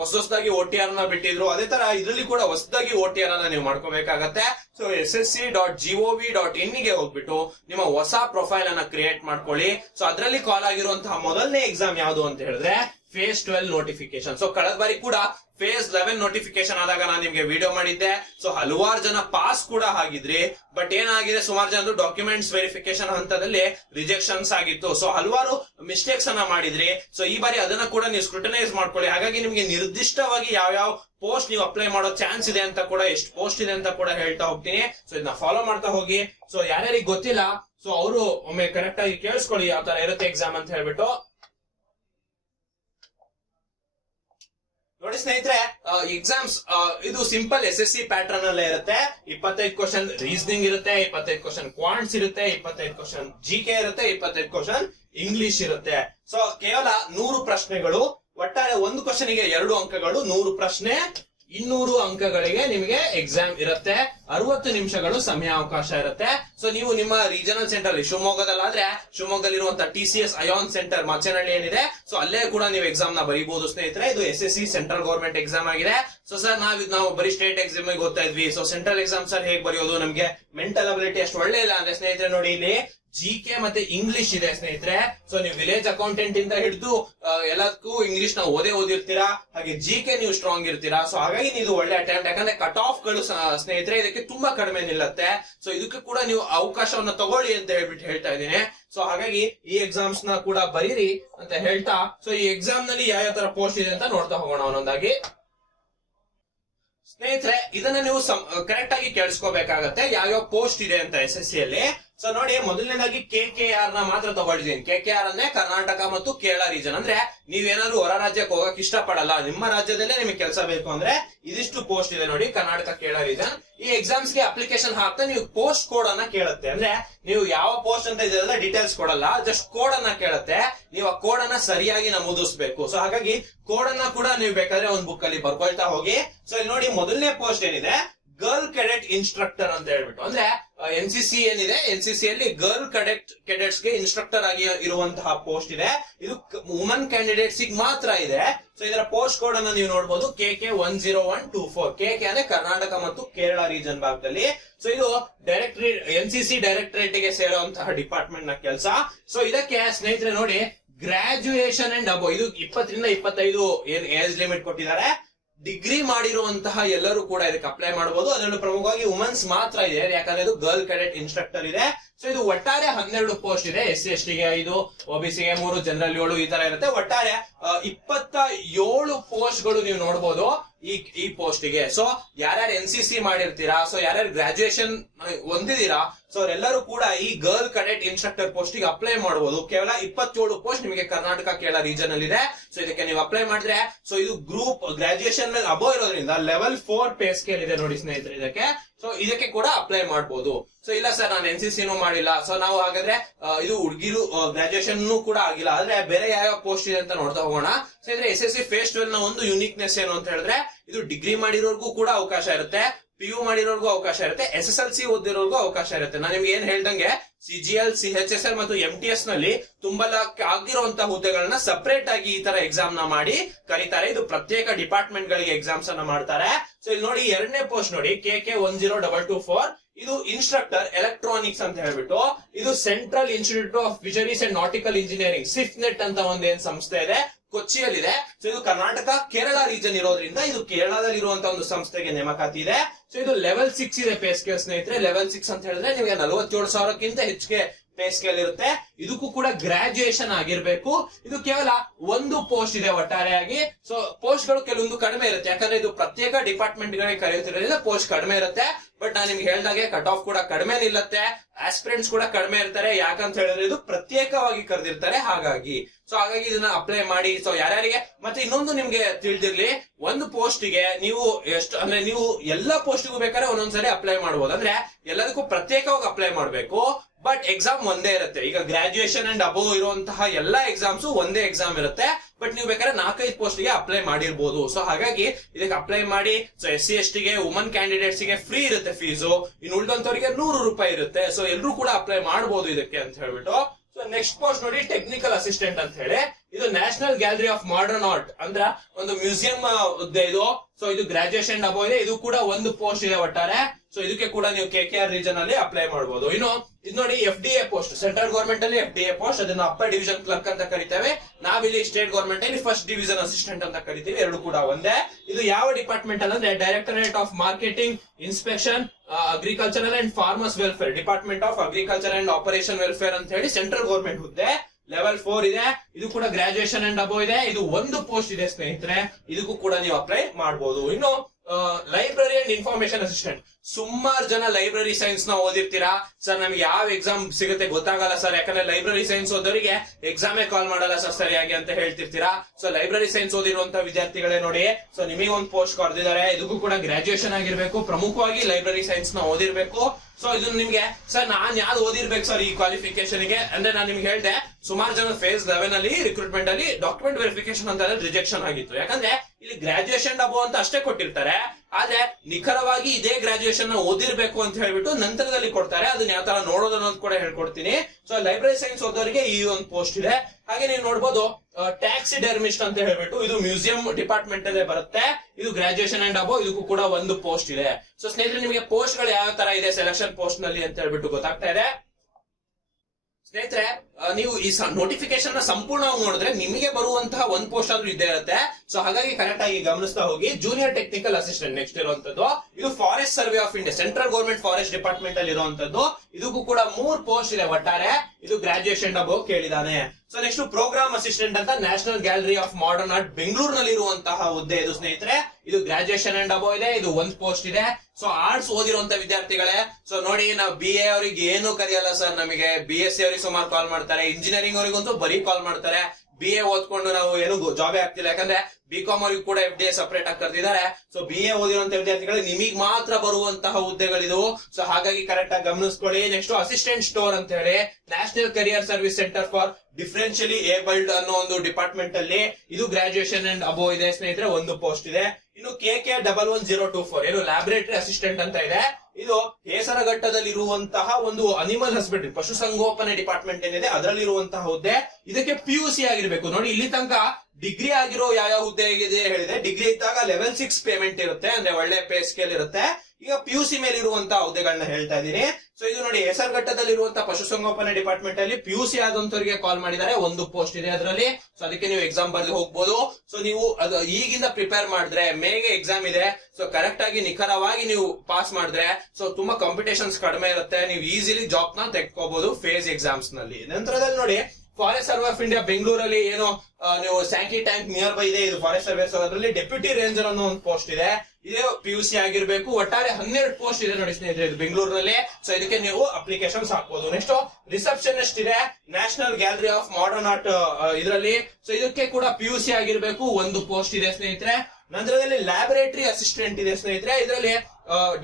ಹೊಸ ಹೊಸದಾಗಿ ಓ ಟಿ ಆರ್ನ ಬಿಟ್ಟಿದ್ರು. ಅದೇ ತರ ಇದರಲ್ಲಿ ಕೂಡ ಹೊಸದಾಗಿ ಓ ಟಿ ಆರ್ ಅನ್ನ ನೀವು ಮಾಡ್ಕೋಬೇಕಾಗತ್ತೆ. So S S C dot gov dot ಇನ್ಗೆ ಹೋಗ್ಬಿಟ್ಟು ನಿಮ್ಮ ಹೊಸ ಪ್ರೊಫೈಲ್ ಅನ್ನ ಕ್ರಿಯೇಟ್ ಮಾಡ್ಕೊಳ್ಳಿ. ಸೊ ಅದರಲ್ಲಿ ಕಾಲ್ ಆಗಿರುವಂತಹ ಮೊದಲನೇ ಎಕ್ಸಾಮ್ ಯಾವುದು ಅಂತ ಹೇಳಿದ್ರೆ ಫೇಸ್ ಟ್ವೆಲ್ ನೋಟಿಫಿಕೇಶನ್ ಸೊ ಕಳೆದ ಬಾರಿ ಕೂಡ ಫೇಸ್ ಲೆವೆನ್ ನೋಟಿಫಿಕೇಶನ್ ಆದಾಗ ನಾನು ನಿಮ್ಗೆ ವಿಡಿಯೋ ಮಾಡಿದ್ದೆ. ಸೊ ಹಲವಾರು ಜನ ಪಾಸ್ ಕೂಡ ಆಗಿದ್ರಿ. ಬಟ್ ಏನಾಗಿದೆ? ಸುಮಾರು ಜನರು ಡಾಕ್ಯುಮೆಂಟ್ಸ್ ವೆರಿಫಿಕೇಶನ್ ಹಂತದಲ್ಲಿ ರಿಜೆಕ್ಷನ್ಸ್ ಆಗಿತ್ತು. ಸೊ ಹಲವಾರು ಮಿಸ್ಟೇಕ್ಸ್ ಅನ್ನ ಮಾಡಿದ್ರಿ. ಸೊ ಈ ಬಾರಿ ಅದನ್ನ ಕೂಡ ನೀವು ಸ್ಕ್ರೂಟನೈಸ್ ಮಾಡ್ಕೊಳ್ಳಿ. ಹಾಗಾಗಿ ನಿಮ್ಗೆ ನಿರ್ದಿಷ್ಟವಾಗಿ ಯಾವ ಯಾವ ಪೋಸ್ಟ್ ನೀವು ಅಪ್ಲೈ ಮಾಡೋ ಚಾನ್ಸ್ ಇದೆ ಅಂತ ಕೂಡ, ಎಷ್ಟು ಪೋಸ್ಟ್ ಇದೆ ಅಂತ ಕೂಡ ಹೇಳ್ತಾ ಹೋಗ್ತೀನಿ. ಸೊ ಇದನ್ನ ಫಾಲೋ ಮಾಡ್ತಾ ಹೋಗಿ. ಸೊ ಯಾರ್ಯಾರಿಗೆ ಗೊತ್ತಿಲ್ಲ ಸೊ ಅವರು ಒಮ್ಮೆ ಕರೆಕ್ಟ್ ಆಗಿ ಕೇಳಿಸ್ಕೊಳ್ಳಿ ಯಾವ ತರ ಇರುತ್ತೆ ಎಕ್ಸಾಮ್ ಅಂತ ಹೇಳ್ಬಿಟ್ಟು. ನೋಡಿ ಸ್ನೇಹಿತರೆ ಎಕ್ಸಾಮ್ಸ್ ಇದು simple S S C pattern ಅಲ್ಲೇ ಇರುತ್ತೆ. ಇಪ್ಪತ್ತೈದು ಕ್ವಶನ್ ರೀಸನಿಂಗ್ ಇರುತ್ತೆ, ಇಪ್ಪತ್ತೈದು ಕ್ವಶನ್ ಕ್ವಾಂಟ್ಸ್ ಇರುತ್ತೆ, ಇಪ್ಪತ್ತೈದು ಕ್ವಶನ್ ಜಿ ಕೆ ಇರುತ್ತೆ, ಇಪ್ಪತ್ತೈದು ಕ್ವಶನ್ ಇಂಗ್ಲಿಷ್ ಇರುತ್ತೆ. ಸೊ ಕೇವಲ ನೂರು ಪ್ರಶ್ನೆಗಳು, ಒಟ್ಟಾರೆ ಒಂದು ಕ್ವಶನ್ಗೆ ಎರಡು ಅಂಕಗಳು, ನೂರು ಪ್ರಶ್ನೆ ಇನ್ನೂರು ಅಂಕಗಳಿಗೆ ನಿಮಗೆ ಎಕ್ಸಾಮ್ ಇರುತ್ತೆ. ಅರವತ್ತು ನಿಮಿಷಗಳು ಸಮಯಾವಕಾಶ ಇರುತ್ತೆ. ಸೊ ನೀವು ನಿಮ್ಮ ರೀಜನಲ್ ಸೆಂಟರ್ ಅಲ್ಲಿ, ಶಿವಮೊಗ್ಗದಲ್ಲಾದ್ರೆ ಶಿವಮೊಗ್ಗದಲ್ಲಿರುವಂತಹ T C S ion centre Machchanahalli ಏನಿದೆ. ಸೊ ಅಲ್ಲೇ ಕೂಡ ನೀವು ಎಕ್ಸಾಮ್ನ ಬರೀಬಹುದು ಸ್ನೇಹಿತರೆ. ಇದು S S C central government exam ಆಗಿದೆ. ಸೊ ಸರ್ ನಾವ್ ನಾವು ಬರೀ ಸ್ಟೇಟ್ ಎಕ್ಸಾಮ್ ಓದ್ತಾ ಇದ್ವಿ. ಸೊ ಸೆಂಟ್ರಲ್ ಎಕ್ಸಾಮ್ ಸರ್ ಹೇಗೆ ಬರೆಯೋದು? ನಮ್ಗೆ ಮೆಂಟಲ್ ಅಬಿಲಿಟಿ ಅಷ್ಟು ಒಳ್ಳೆ ಇಲ್ಲ ಅಂದ್ರೆ, ಸ್ನೇಹಿತರೆ, ನೋಡಿ ಇಲ್ಲಿ. ಜಿ ಕೆ ಮತ್ತೆ ಇಂಗ್ಲಿಷ್ ಇದೆ, ಸ್ನೇಹಿತರೆ. ಸೊ ನೀವು ವಿಲೇಜ್ ಅಕೌಂಟೆಂಟ್ ಇಂದ ಹಿಡಿದು ಎಲ್ಲದಕ್ಕೂ ಇಂಗ್ಲಿಷ್ನ ಓದೇ ಓದಿರ್ತೀರಾ? ಹಾಗೆ ಜಿ ಕೆ ನೀವು ಸ್ಟ್ರಾಂಗ್ ಇರ್ತೀರಾ? ಸೊ ಹಾಗಾಗಿ ನೀವು ಒಳ್ಳೆ ಅಟೆಂಪ್ಟ್ ಯಾಕಂದ್ರೆ ಕಟ್ ಆಫ್ಗಳು ಸ್ನೇಹಿತರೆ, ಇದಕ್ಕೆ ತುಂಬಾ ಕಡಿಮೆ ನಿಲ್ಲತ್ತೆ. ಸೊ ಇದಕ್ಕೆ ಕೂಡ ನೀವು ಅವಕಾಶವನ್ನ ತಗೊಳ್ಳಿ ಅಂತ ಹೇಳ್ಬಿಟ್ಟು ಹೇಳ್ತಾ ಇದ್ದೀನಿ. ಸೊ ಹಾಗಾಗಿ ಈ ಎಕ್ಸಾಮ್ಸ್ನ ಕೂಡ ಬರೀರಿ ಅಂತ ಹೇಳ್ತಾ ಸೊ ಈ ಎಕ್ಸಾಮ್ನಲ್ಲಿ ಯಾವ ಯಾವ ತರ ಪೋಸ್ಟ್ ಇದೆ ಅಂತ ನೋಡ್ತಾ ಹೋಗೋಣ ಒಂದೊಂದಾಗಿ ಸ್ನೇಹಿತರೆ, ಇದನ್ನ ನೀವು ಕರೆಕ್ಟ್ ಆಗಿ ಕೇಳಿಸ್ಕೋಬೇಕಾಗತ್ತೆ. ಯಾವ್ಯಾವ ಪೋಸ್ಟ್ ಇದೆ ಅಂತ ಎಸ್ ಎಸ್ ಸಿ ಅಲ್ಲಿ. ಸೊ ನೋಡಿ, ಮೊದಲನೇದಾಗಿ ಕೆ ಕೆ ಆರ್ನ ಮಾತ್ರ ತಗೊಳ್ತೀನಿ ಕೆ ಕೆ ಆರ್ ಅಂದ್ರೆ ಕರ್ನಾಟಕ ಮತ್ತು ಕೇರಳ ರೀಜನ್ ಅಂದ್ರೆ ನೀವೇನಾದ್ರೂ ಹೊರ ರಾಜ್ಯಕ್ಕೆ ಹೋಗಕ್ ಇಷ್ಟಪಡಲ್ಲ. ನಿಮ್ಮ ರಾಜ್ಯದಲ್ಲೇ ನಿಮಗೆ ಕೆಲಸ ಬೇಕು ಅಂದ್ರೆ ಇದಿಷ್ಟು ಪೋಸ್ಟ್ ಇದೆ ನೋಡಿ, ಕರ್ನಾಟಕ, ಕೇರಳ ರೀಜನ್ ಈ ಎಕ್ಸಾಮ್ಸ್ಗೆ ಅಪ್ಲಿಕೇಶನ್ ಹಾಕ್ತಾ ನೀವು ಪೋಸ್ಟ್ ಕೋಡ್ ಅನ್ನ ಕೇಳುತ್ತೆ. ಅಂದ್ರೆ ನೀವು ಯಾವ ಪೋಸ್ಟ್ ಅಂತ ಇದೆಲ್ಲ ಡೀಟೇಲ್ಸ್ ಕೊಡಲ್ಲ. ಜಸ್ಟ್ ಕೋಡ್ ಅನ್ನ ಕೇಳುತ್ತೆ. ನೀವು ಆ ಕೋಡ್ ಅನ್ನ ಸರಿಯಾಗಿ ನಮೂದಿಸ್ಬೇಕು. ಸೊ ಹಾಗಾಗಿ ಕೋಡ್ ಅನ್ನ ಕೂಡ ನೀವು ಬೇಕಾದ್ರೆ ಒಂದ್ ಬುಕ್ ಅಲ್ಲಿ ಬರ್ಕೊಳ್ತಾ ಹೋಗಿ. ಸೊ ಇಲ್ಲಿ ನೋಡಿ, ಮೊದಲನೇ ಪೋಸ್ಟ್ ಏನಿದೆ? ಗರ್ಲ್ ಕೆಡೆಟ್ ಇನ್ಸ್ಟ್ರಕ್ಟರ್ ಅಂತ ಹೇಳ್ಬಿಟ್ಟು. ಅಂದ್ರೆ ಎನ್ ಸಿ ಸಿ ಏನಿದೆ? ಎನ್ ಸಿ ಸಿ ಅಲ್ಲಿ ಗರ್ಲ್ ಕೆಡೆಟ್ ಕೆಡೆಟ್ಸ್ಗೆ ಇನ್ಸ್ಟ್ರಕ್ಟರ್ ಆಗಿ ಇರುವಂತಹ ಪೋಸ್ಟ್ ಇದೆ. ಇದು ವುಮನ್ ಕ್ಯಾಂಡಿಡೇಟ್ಸ್ ಮಾತ್ರ ಇದೆ. ಸೊ ಇದರ ಪೋಸ್ಟ್ ಕೋಡ್ ಅನ್ನ ನೀವು ನೋಡಬಹುದು K K one zero one two four K K ಅಂದ್ರೆ ಕರ್ನಾಟಕ ಮತ್ತು ಕೇರಳ ರೀಜನ್ ಭಾಗದಲ್ಲಿ. ಸೊ ಇದು ಡೈರೆಕ್ಟರೇಟ್ ಎನ್ ಸಿ ಸಿ ಡೈರೆಕ್ಟರೇಟ್ಗೆ ಸೇರುವಂತಹ ಡಿಪಾರ್ಟ್ಮೆಂಟ್ನ ಕೆಲಸ. ಸೊ ಇದಕ್ಕೆ ಸ್ನೇಹಿತರೆ ನೋಡಿ ಗ್ರಾಜುಯೇಷನ್ ಅಂಡ್ ಅಬೋ ಇದು ಇಪ್ಪತ್ತರಿಂದ ಇಪ್ಪತ್ತೈದು ಏನ್ ಏಜ್ ಲಿಮಿಟ್ ಕೊಟ್ಟಿದ್ದಾರೆ. ಡಿಗ್ರಿ ಮಾಡಿರುವಂತಹ ಎಲ್ಲರೂ ಕೂಡ ಇದಕ್ಕೆ ಅಪ್ಲೈ ಮಾಡಬಹುದು ಅದರಲ್ಲೂ ಪ್ರಮುಖವಾಗಿ ವುಮೆನ್ಸ್ ಮಾತ್ರ ಇದೆ. ಯಾಕಂದ್ರೆ ಅದು ಗರ್ಲ್ ಕೆಡೆಟ್ ಇನ್ಸ್ಟ್ರಕ್ಟರ್ ಇದೆ. ಸೊ ಇದು ಒಟ್ಟಾರೆ ಹನ್ನೆರಡು ಪೋಸ್ಟ್ ಇದೆ. ಎಸ್ ಸಿ, ಎಸ್ ಟಿಗೆ ಐದು ಒಬಿಸಿಗೆ ಮೂರು ಜನರಲ್ ಏಳು ಈ ತರ ಇರುತ್ತೆ. ಒಟ್ಟಾರೆ ಇಪ್ಪತ್ತ ಏಳು ಪೋಸ್ಟ್ಗಳು ನೀವು ನೋಡಬಹುದು ಈ ಈ ಪೋಸ್ಟ್ಗೆ. ಸೊ ಯಾರ್ಯಾರು ಎನ್ ಸಿ ಸಿ ಮಾಡಿರ್ತೀರಾ ಸೊ ಯಾರ್ಯಾರು ಗ್ರಾಜುಯೇಷನ್ ಹೊಂದಿದೀರಾ ಸೊ ಅವರೆಲ್ಲರೂ ಕೂಡ ಈ ಗರ್ಲ್ ಕಡೆಟ್ ಇನ್ಸ್ಟ್ರಕ್ಟರ್ ಪೋಸ್ಟ್ಗೆ ಅಪ್ಲೈ ಮಾಡಬಹುದು ಕೇವಲ ಇಪ್ಪತ್ತೇಳು ಪೋಸ್ಟ್ ನಿಮಗೆ ಕರ್ನಾಟಕ ಕೇರಳ ರೀಜನ್ ಅಲ್ಲಿ ಇದೆ. ಸೊ ಇದಕ್ಕೆ ನೀವು ಅಪ್ಲೈ ಮಾಡಿದ್ರೆ ಸೊ ಇದು ಗ್ರೂಪ್ ಗ್ರಾಜುಯೇಷನ್ ಅಬೋ ಇರೋದ್ರಿಂದ ಲೆವೆಲ್ ಫೋರ್ ಪೇ ಸ್ಕೇಲ್ ಇದೆ ನೋಡಿ ಸ್ನೇಹಿತರೆ ಇದಕ್ಕೆ. ಸೊ ಇದಕ್ಕೆ ಕೂಡ ಅಪ್ಲೈ ಮಾಡಬಹುದು ಸೊ ಇಲ್ಲ ಸರ್ ನಾನು ಎನ್ ಸಿ ಸಿನೂ ಮಾಡಿಲ್ಲ. ಸೊ ನಾವು ಹಾಗಾದ್ರೆ ಇದು ಹುಡುಗಿರು ಗ್ರಾಜುಯೇಷನ್ ಕೂಡ ಆಗಿಲ್ಲ. ಆದ್ರೆ ಬೇರೆ ಯಾವ ಪೋಸ್ಟ್ ಇದೆ ಅಂತ ನೋಡ್ತಾ ಹೋಗೋಣ. ಸೊ ಇದ್ರೆ ಎಸ್ ಎಸ್ ಸಿ ಫೇಸ್ ಟ್ವೆಲ್ನ ಒಂದು ಯುನಿಕ್ನೆಸ್ ಏನು ಅಂತ ಹೇಳಿದ್ರೆ, ಇದು ಡಿಗ್ರಿ ಮಾಡಿರೋರ್ಗೂ ಕೂಡ ಅವಕಾಶ ಇರುತ್ತೆ. ಪಿ ಯು ಮಾಡಿರೋರ್ಗೂ ಅವಕಾಶ ಇರುತ್ತೆ ಎಸ್ ಎಸ್ ಎಲ್ ಸಿ ಓದಿರೋರ್ಗೂ ಅವಕಾಶ ಇರುತ್ತೆ. ನಾನು ನಿಮ್ಗೆ ಏನ್ ಹೇಳ್ದಂಗೆ C G L C H S L ಮತ್ತು ಎಂ ಟಿ ಎಸ್ನಲ್ಲಿ ತುಂಬಲಾಕ್ ಆಗಿರುವಂತಹ ಹುದ್ದೆಗಳನ್ನ ಸಪರೇಟ್ ಆಗಿ ಈ ತರ ಎಕ್ಸಾಮ್ನ ಮಾಡಿ ಕರೀತಾರೆ ಇದು ಪ್ರತ್ಯೇಕ ಡಿಪಾರ್ಟ್ಮೆಂಟ್ ಗಳಿಗೆ ಎಕ್ಸಾಮ್ಸ್ ಅನ್ನ ಮಾಡ್ತಾರೆ. ಸೊ ಇಲ್ಲಿ ನೋಡಿ ಎರಡನೇ ಪೋಸ್ಟ್ ನೋಡಿ K K one zero double two four ಇದು ಇನ್ಸ್ಟ್ರಕ್ಟರ್ ಎಲೆಕ್ಟ್ರಾನಿಕ್ಸ್ ಅಂತ ಹೇಳ್ಬಿಟ್ಟು, ಇದು central institute of fisheries and nautical engineering CIFNET ಅಂತ ಒಂದ್ ಏನ್ ಸಂಸ್ಥೆ ಇದೆ. ಕೊಚ್ಚಿಯಲ್ಲಿದೆ. ಸೊ ಇದು ಕರ್ನಾಟಕ, ಕೇರಳ ರೀಜನ್ ಇರೋದ್ರಿಂದ ಇದು ಕೇರಳದಲ್ಲಿ ಇರುವಂತ ಒಂದು ಸಂಸ್ಥೆಗೆ ನೇಮಕಾತಿ ಇದೆ. ಸೊ ಇದು ಲೆವೆಲ್ ಸಿಕ್ಸ್ ಇದೆ ಪೇ ಸ್ನೇಹಿತರೆ. ಲೆವೆಲ್ ಸಿಕ್ಸ್ ಅಂತ ಹೇಳಿದ್ರೆ ನಿಮಗೆ ನಲವತ್ತೇಳು ಸಾವಿರಕ್ಕಿಂತ ಹೆಚ್ಚಿಗೆ ಪೇ ಸ್ಕೇಲ್ ಇರುತ್ತೆ. ಇದಕ್ಕೂ ಕೂಡ ಗ್ರಾಜುಯೇಷನ್ ಆಗಿರ್ಬೇಕು. ಇದು ಕೇವಲ ಒಂದು ಪೋಸ್ಟ್ ಇದೆ ಒಟ್ಟಾರೆಯಾಗಿ. ಸೊ ಪೋಸ್ಟ್ಗಳು ಕೆಲವೊಂದು ಕಡಿಮೆ ಇರುತ್ತೆ. ಯಾಕಂದ್ರೆ ಇದು ಪ್ರತ್ಯೇಕ ಡಿಪಾರ್ಟ್ಮೆಂಟ್ ಗಳಿಗೆ ಕರೆಯುತ್ತಿರೋದ್ರಿಂದ ಪೋಸ್ಟ್ ಕಡಿಮೆ ಇರುತ್ತೆ. ಬಟ್ ನಾನು ನಿಮ್ಗೆ ಹೇಳ್ದಾಗೆ ಕಟ್ ಆಫ್ ಕೂಡ ಕಡಿಮೆ ನಿಲ್ಲತ್ತೆ. ಆಸ್ಪಿರೆಂಟ್ಸ್ ಕೂಡ ಕಡಿಮೆ ಇರ್ತಾರೆ. ಯಾಕಂತ ಹೇಳಿದ್ರೆ ಇದು ಪ್ರತ್ಯೇಕವಾಗಿ ಕರೆದಿರ್ತಾರೆ. ಹಾಗಾಗಿ. ಸೊ ಹಾಗಾಗಿ ಇದನ್ನ ಅಪ್ಲೈ ಮಾಡಿ. ಸೊ ಯಾರ್ಯಾರಿಗೆ? ಮತ್ತೆ ಇನ್ನೊಂದು ನಿಮ್ಗೆ ತಿಳಿದಿರ್ಲಿ. ಒಂದು ಪೋಸ್ಟ್ಗೆ ನೀವು ಎಷ್ಟು, ಅಂದ್ರೆ ನೀವು ಎಲ್ಲಾ ಪೋಸ್ಟ್ಗೂ ಬೇಕಾದ್ರೆ ಒಂದೊಂದ್ಸರಿ ಅಪ್ಲೈ ಮಾಡಬಹುದು ಅಂದ್ರೆ ಎಲ್ಲದಕ್ಕೂ ಪ್ರತ್ಯೇಕವಾಗಿ ಅಪ್ಲೈ ಮಾಡಬೇಕು. ಬಟ್ ಎಕ್ಸಾಮ್ ಒಂದೇ ಇರುತ್ತೆ. ಈಗ ಗ್ರಾಜುಯೇಷನ್ ಅಂಡ್ ಅಬೋವ್ ಇರುವಂತಹ ಎಲ್ಲಾ ಎಕ್ಸಾಮ್ಸ್ ಒಂದೇ ಎಕ್ಸಾಮ್ ಇರುತ್ತೆ. ಬಟ್ ನೀವು ಬೇಕಾದ್ರೆ ನಾಲ್ಕೈದು ಪೋಸ್ಟ್ಗೆ ಅಪ್ಲೈ ಮಾಡಿರ್ಬೋದು. ಸೊ ಹಾಗಾಗಿ ಇದಕ್ಕೆ ಅಪ್ಲೈ ಮಾಡಿ ಸೊ ಎಸ್ ಸಿ ಎಸ್ ಟಿಗೆ ವುಮನ್ ಕ್ಯಾಂಡಿಡೇಟ್ಸ್ಗೆ ಫ್ರೀ ಇರುತ್ತೆ ಫೀಸು ಇನ್ನು ಉಳಿದಂತವರಿಗೆ ನೂರು ರೂಪಾಯಿ ಇರುತ್ತೆ. ಸೊ ಎಲ್ಲರೂ ಕೂಡ ಅಪ್ಲೈ ಮಾಡಬಹುದು ಇದಕ್ಕೆ ಅಂತ ಹೇಳ್ಬಿಟ್ಟು. ಸೊ ನೆಕ್ಸ್ಟ್ ಪೋಸ್ಟ್ ನೋಡಿ ಟೆಕ್ನಿಕಲ್ ಅಸಿಸ್ಟೆಂಟ್ ಅಂತ ಹೇಳಿ. ಇದು national gallery of modern art ಅಂದ್ರ ಒಂದು ಮ್ಯೂಸಿಯಂ ಇದು. ಸೊ ಇದು ಗ್ರಾಜುಯೇಷನ್ ಅಬೋ ಇದೆ. ಇದು ಕೂಡ ಒಂದು ಪೋಸ್ಟ್ ಇದೆ ಒಟ್ಟಾರೆ. ಸೊ ಇದಕ್ಕೆ ಕೂಡ ನೀವು ಕೆ ಕೆ ಆರ್ ರೀಜನ್ ಅಲ್ಲಿ ಅಪ್ಲೈ ಮಾಡಬಹುದು ಇನ್ನು, ಇದು ನೋಡಿ F D A post central government ಅಲ್ಲಿ ಎಫ್ ಡಿ ಎ ಪೋಸ್ಟ್ ಅದನ್ನ ಅಪ್ಪರ್ ಡಿವಿಷನ್ ಕ್ಲರ್ಕ್ ಅಂತ ಕರಿತೇವೆ. ನಾವಿಲ್ಲಿ ಸ್ಟೇಟ್ ಗೌರ್ಮೆಂಟ್ ಅಲ್ಲಿ ಫಸ್ಟ್ ಡಿವಿಷನ್ ಅಸಿಸ್ಟೆಂಟ್ ಅಂತ ಕರಿತೀವಿ. ಎರಡು ಕೂಡ ಒಂದೇ. ಇದು ಯಾವ ಡಿಪಾರ್ಟ್ಮೆಂಟ್ ಅಂದ್ರೆ directorate of marketing inspection agricultural and farmers welfare department of agriculture and operation welfare ಅಂತ ಹೇಳಿ ಸೆಂಟ್ರಲ್ ಗೌರ್ಮೆಂಟ್ ಹುದ್ದೆ. ಲೆವೆಲ್ ಫೋರ್ ಇದೆ. ಇದು ಕೂಡ ಗ್ರಾಜುಯೇಷನ್ ಅಂಡ್ ಅಬೋ ಇದೆ. ಇದು ಒಂದು ಪೋಸ್ಟ್ ಇದೆ, ಸ್ನೇಹಿತರೆ. ಇದಕ್ಕೂ ಕೂಡ ನೀವು ಅಪ್ಲೈ ಮಾಡಬಹುದು ಇನ್ನು ಲೈಬ್ರರಿ ಅಂಡ್ ಇನ್ಫಾರ್ಮೇಶನ್ ಅಸಿಸ್ಟೆಂಟ್ ಸುಮಾರು ಜನ ಲೈಬ್ರರಿ ಸೈನ್ಸ್ನ ಓದಿರ್ತೀರಾ? ಸರ್, ನಮ್ಗೆ ಯಾವ ಎಕ್ಸಾಮ್ ಸಿಗುತ್ತೆ ಗೊತ್ತಾಗಲ್ಲ ಸರ್. ಯಾಕಂದ್ರೆ ಲೈಬ್ರರಿ ಸೈನ್ಸ್ ಓದೋರಿಗೆ ಎಕ್ಸಾಮೇ ಕಾಲ್ ಮಾಡಲ್ಲ ಸರ್ ಸರಿಯಾಗಿ ಅಂತ ಹೇಳ್ತಿರ್ತೀರಾ? ಸೊ ಲೈಬ್ರರಿ ಸೈನ್ಸ್ ಓದಿರುವಂತ ವಿದ್ಯಾರ್ಥಿಗಳೇ ನೋಡಿ. ಸೊ ನಿಮಗೆ ಒಂದು ಪೋಸ್ಟ್ ಕರೆದಿದ್ದಾರೆ ಇದಕ್ಕೂ ಕೂಡ ಗ್ರಾಜುಯೇಷನ್ ಆಗಿರ್ಬೇಕು. ಪ್ರಮುಖವಾಗಿ ಲೈಬ್ರರಿ ಸೈನ್ಸ್ನ ಓದಿರ್ಬೇಕು. ಸೊ ಇದು ನಿಮ್ಗೆ, ಸರ್, ನಾನ್ ಯಾವ್ದು ಓದಿರ್ಬೇಕು ಸರ್ ಈ ಕ್ವಾಲಿಫಿಕೇಶನ್ಗೆ? ಅಂದ್ರೆ ನಾನು ನಿಮ್ಗೆ ಹೇಳಿದೆ, ಸುಮಾರು ಜನ ಫೇಸ್ ಲೆವೆನ್ ಅಲ್ಲಿ ರಿಕ್ರೂಟ್ಮೆಂಟ್ ಅಲ್ಲಿ ಡಾಕ್ಯುಮೆಂಟ್ ವೆರಿಫಿಕೇಶನ್ ಅಂತ ರಿಜೆಕ್ಷನ್ ಆಗಿತ್ತು. ಯಾಕಂದ್ರೆ ಇಲ್ಲಿ ಗ್ರಾಜುಯೇಷನ್ ಡಬೋ ಅಂತ ಅಷ್ಟೇ ಕೊಟ್ಟಿರ್ತಾರೆ. ಆದ್ರೆ ನಿಖರವಾಗಿ ಇದೇ ಗ್ರಾಜುಯೇಷನ್ ಓದಿರ್ಬೇಕು ಅಂತ ಹೇಳ್ಬಿಟ್ಟು ನಂತರದಲ್ಲಿ ಕೊಡ್ತಾರೆ. ಅದನ್ನ ಯಾವ ತರ ನೋಡೋದನ್ನ ಕೂಡ ಹೇಳ್ಕೊಡ್ತೀನಿ. ಸೊ ಲೈಬ್ರರಿ ಸೈನ್ಸ್ ಓದೋರಿಗೆ ಈ ಒಂದು ಪೋಸ್ಟ್ ಇದೆ. ಹಾಗೆ ನೀವು ನೋಡ್ಬೋದು ಟ್ಯಾಕ್ಸಿ ಡರ್ಮಿಸ್ಟ್ ಅಂತ ಹೇಳ್ಬಿಟ್ಟು ಇದು ಮ್ಯೂಸಿಯಂ ಡಿಪಾರ್ಟ್ಮೆಂಟ್ ಅಲ್ಲೇ ಬರುತ್ತೆ. ಇದು ಗ್ರಾಜುಯೇಷನ್ ಅಂಡ್ ಅಬೋ ಇದಕ್ಕೂ ಕೂಡ ಒಂದು ಪೋಸ್ಟ್ ಇದೆ. ಸೊ ಸ್ನೇಹಿತರೆ, ನಿಮಗೆ ಪೋಸ್ಟ್ಗಳು ಯಾವ ತರ ಇದೆ ಸೆಲೆಕ್ಷನ್ ಪೋಸ್ಟ್ನಲ್ಲಿ ಅಂತ ಹೇಳ್ಬಿಟ್ಟು ಗೊತ್ತಾಗ್ತಾ ಇದೆ. ಸ್ನೇಹಿತರೆ ನೀವು ಈ ನೋಟಿಫಿಕೇಶನ್ನ ಸಂಪೂರ್ಣವಾಗಿ ನೋಡಿದ್ರೆ ನಿಮಗೆ ಬರುವಂತಹ ಒಂದ್ ಪೋಸ್ಟ್ ಆದ್ರೂ ಇದ್ದೇ ಇರುತ್ತೆ. ಸೊ ಹಾಗಾಗಿ ಕರೆಕ್ಟ್ ಆಗಿ ಗಮನಿಸ್ತಾ ಹೋಗಿ. ಜೂನಿಯರ್ ಟೆಕ್ನಿಕಲ್ ಅಸಿಸ್ಟೆಂಟ್ ನೆಕ್ಸ್ಟ್ ಇರುವಂತದ್ದು. ಇದು forest survey of India central government forest department ಅಲ್ಲಿ ಇರುವಂತದ್ದು. ಇದಕ್ಕೂ ಕೂಡ ಮೂರ್ ಪೋಸ್ಟ್ ಇದೆ ಒಟ್ಟಾರೆ. ಇದು ಗ್ರಾಜುಯೇಷನ್ ಅಬೋ ಕೇಳಿದಾನೆ ಸೊ ನೆಕ್ಸ್ಟ್ ಪ್ರೋಗ್ರಾಮ್ ಅಸಿಸ್ಟೆಂಟ್ ಅಂತ national gallery of modern art ಬೆಂಗಳೂರಿನಲ್ಲಿ ಇರುವಂತಹ ಹುದ್ದೆ ಇದು, ಸ್ನೇಹಿತರೆ. ಇದು ಗ್ರಾಜುಯೇಷನ್ ಅಂಡ್ ಅಬೋ ಇದೆ. ಇದು ಒಂದ್ ಪೋಸ್ಟ್ ಇದೆ. ಸೊ ಆರ್ಟ್ಸ್ ಓದಿರುವಂತ ವಿದ್ಯಾರ್ಥಿಗಳೇ ಸೊ ನೋಡಿ, ನಾವು ಬಿ ಎ ಅವರಿಗೆ ಏನು ಕರೆಯಲ್ಲ ಸರ್ ನಮಗೆ. ಬಿ ಎಸ್ ಸಿ ಅವರಿಗೆ ಸುಮಾರು ಕಾಲ್ ಮಾಡ್ತಾರೆ. ಇಂಜಿನಿಯರಿಂಗ್ ಅವರಿಗಂತೂ ಬರೀ ಕಾಲ್ ಮಾಡ್ತಾರೆ. ಬಿ ಎ ಓದ್ಕೊಂಡು ನಾವು ಏನು ಜಾಬೇ ಆಗ್ತಿಲ್ಲ. ಯಾಕಂದ್ರೆ ಬಿ ಕಾಮ್ ಅವ್ರಿಗೆ ಕೂಡ ಎಫ್ ಡಿ ಎ ಸಪರೇಟ್ ಆಗಿ ಕರೆದಿದ್ದಾರೆ. ಸೊ ಬಿ ಎ ಓದಿರುವಂತ ವಿದ್ಯಾರ್ಥಿಗಳು ನಿಮಗೆ ಮಾತ್ರ ಬರುವಂತಹ ಹುದ್ದೆಗಳಿದು. ಸೊ ಹಾಗಾಗಿ ಕರೆಕ್ಟ್ ಆಗಿ ಗಮನಿಸ್ಕೊಳ್ಳಿ. ನೆಕ್ಸ್ಟ್ ಅಸಿಸ್ಟೆಂಟ್ ಸ್ಟೋರ್ ಅಂತ ಹೇಳಿ national career service centre for differentially abled ಅನ್ನೋ ಒಂದು ಡಿಪಾರ್ಟ್ಮೆಂಟ್ ಅಲ್ಲಿ ಇದು ಗ್ರಾಜುಯೇಷನ್ ಅಂಡ್ ಅಬೋ ಇದೆ. ಸ್ನೇಹಿತರೆ, ಒಂದು ಪೋಸ್ಟ್ ಇದೆ. ಇನ್ನು K K double one zero two four ಏನು ಲ್ಯಾಬೊರೇಟರಿ ಅಸಿಸ್ಟೆಂಟ್ ಅಂತ ಇದೆ. ಇದು ಕೇಸರಘಟ್ಟದಲ್ಲಿರುವಂತಹ ಒಂದು ಅನಿಮಲ್ ಹಸ್ಬೆಂಡ್ರಿ ಪಶುಸಂಗೋಪನೆ ಡಿಪಾರ್ಟ್ಮೆಂಟ್ ಏನಿದೆ ಅದರಲ್ಲಿ ಇರುವಂತಹ ಹುದ್ದೆ. ಇದಕ್ಕೆ ಪಿ ಯು ಸಿ ಆಗಿರ್ಬೇಕು. ನೋಡಿ, ಇಲ್ಲಿ ತನಕ ಡಿಗ್ರಿ ಆಗಿರೋ ಯಾವ ಹುದ್ದೆ ಇದೆ ಹೇಳಿದೆ ಡಿಗ್ರಿ ಇದ್ದಾಗ ಲೆವೆಲ್ ಸಿಕ್ಸ್ ಪೇಮೆಂಟ್ ಇರುತ್ತೆ, ಅಂದ್ರೆ ಒಳ್ಳೆ ಪೇ ಸ್ಕೇಲ್ ಇರುತ್ತೆ. ಈಗ ಪಿ ಯು ಸಿ ಮೇಲೆ ಇರುವಂತಹ ಹುದ್ದೆಗಳನ್ನ ಹೇಳ್ತಾ ಇದ್ದೀನಿ. ಸೊ ಇದು ನೋಡಿ ಹೆಸರುಘಟ್ಟದಲ್ಲಿ ಇರುವಂತಹ ಪಶುಸಂಗೋಪನೆ ಡಿಪಾರ್ಟ್ಮೆಂಟ್ ಅಲ್ಲಿ ಪಿ ಸಿ ಆದಂತವರಿಗೆ ಕಾಲ್ ಮಾಡಿದ್ದಾರೆ, ಒಂದು ಪೋಸ್ಟ್ ಇದೆ ಅದರಲ್ಲಿ. ಸೊ ಅದಕ್ಕೆ ನೀವು ಎಕ್ಸಾಮ್ ಬರ್ದು ಹೋಗ್ಬೋದು. ಸೊ ನೀವು ಅದು ಈಗಿಂದ ಪ್ರಿಪೇರ್ ಮಾಡಿದ್ರೆ, ಮೇಗೆ ಎಕ್ಸಾಮ್ ಇದೆ. ಸೊ ಕರೆಕ್ಟ್ ಆಗಿ ನಿಖರವಾಗಿ ನೀವು ಪಾಸ್ ಮಾಡಿದ್ರೆ ಸೊ ತುಂಬಾ ಕಾಂಪಿಟೇಷನ್ಸ್ ಕಡಿಮೆ ಇರುತ್ತೆ. ನೀವು ಈಸಿಲಿ ಜಾಬ್ನ ತೆಕ್ಕೋಬಹುದು ಫೇಸ್ ಎಕ್ಸಾಮ್ಸ್ನಲ್ಲಿ. ನಂತರದಲ್ಲಿ ನೋಡಿ ಫಾರೆಸ್ಟ್ ಸರ್ವೆ ಆಫ್ ಇಂಡಿಯಾ ಬೆಂಗಳೂರಲ್ಲಿ ಏನು ನೀವು ಸ್ಯಾಂಕಿ ಟ್ಯಾಂಕ್ ನಿಯರ್ ಬೈ ಇದೆ ಇದು ಫಾರೆಸ್ಟ್ ಸರ್ವಿಸ್ ಅದರಲ್ಲಿ ಡೆಪ್ಯೂಟಿ ರೇಂಜರ್ ಅನ್ನೋ ಒಂದು ಪೋಸ್ಟ್ ಇದೆ. ಇದು ಪಿ ಯು ಸಿ ಆಗಿರ್ಬೇಕು. ಒಟ್ಟಾರೆ ಹನ್ನೆರಡು ಪೋಸ್ಟ್ ಇದೆ ನೋಡಿ ಸ್ನೇಹಿತರೆ, ಇದು ಬೆಂಗಳೂರಿನಲ್ಲಿ ಸೊ ಇದಕ್ಕೆ ನೀವು ಅಪ್ಲಿಕೇಶನ್ಸ್ ಹಾಕ್ಬೋದು. ನೆಕ್ಸ್ಟ್ ರಿಸೆಪ್ಷನಿಸ್ಟ್ ಇದೆ. National gallery of modern art ಇದರಲ್ಲಿ. ಸೊ ಇದಕ್ಕೆ ಕೂಡ ಪಿ ಯು ಸಿ ಆಗಿರ್ಬೇಕು. ಒಂದು ಪೋಸ್ಟ್ ಇದೆ ಸ್ನೇಹಿತರೆ. ನಂತರದಲ್ಲಿ ಲ್ಯಾಬೊರೇಟರಿ ಅಸಿಸ್ಟೆಂಟ್ ಇದೆ ಸ್ನೇಹಿತರೆ. ಇದರಲ್ಲಿ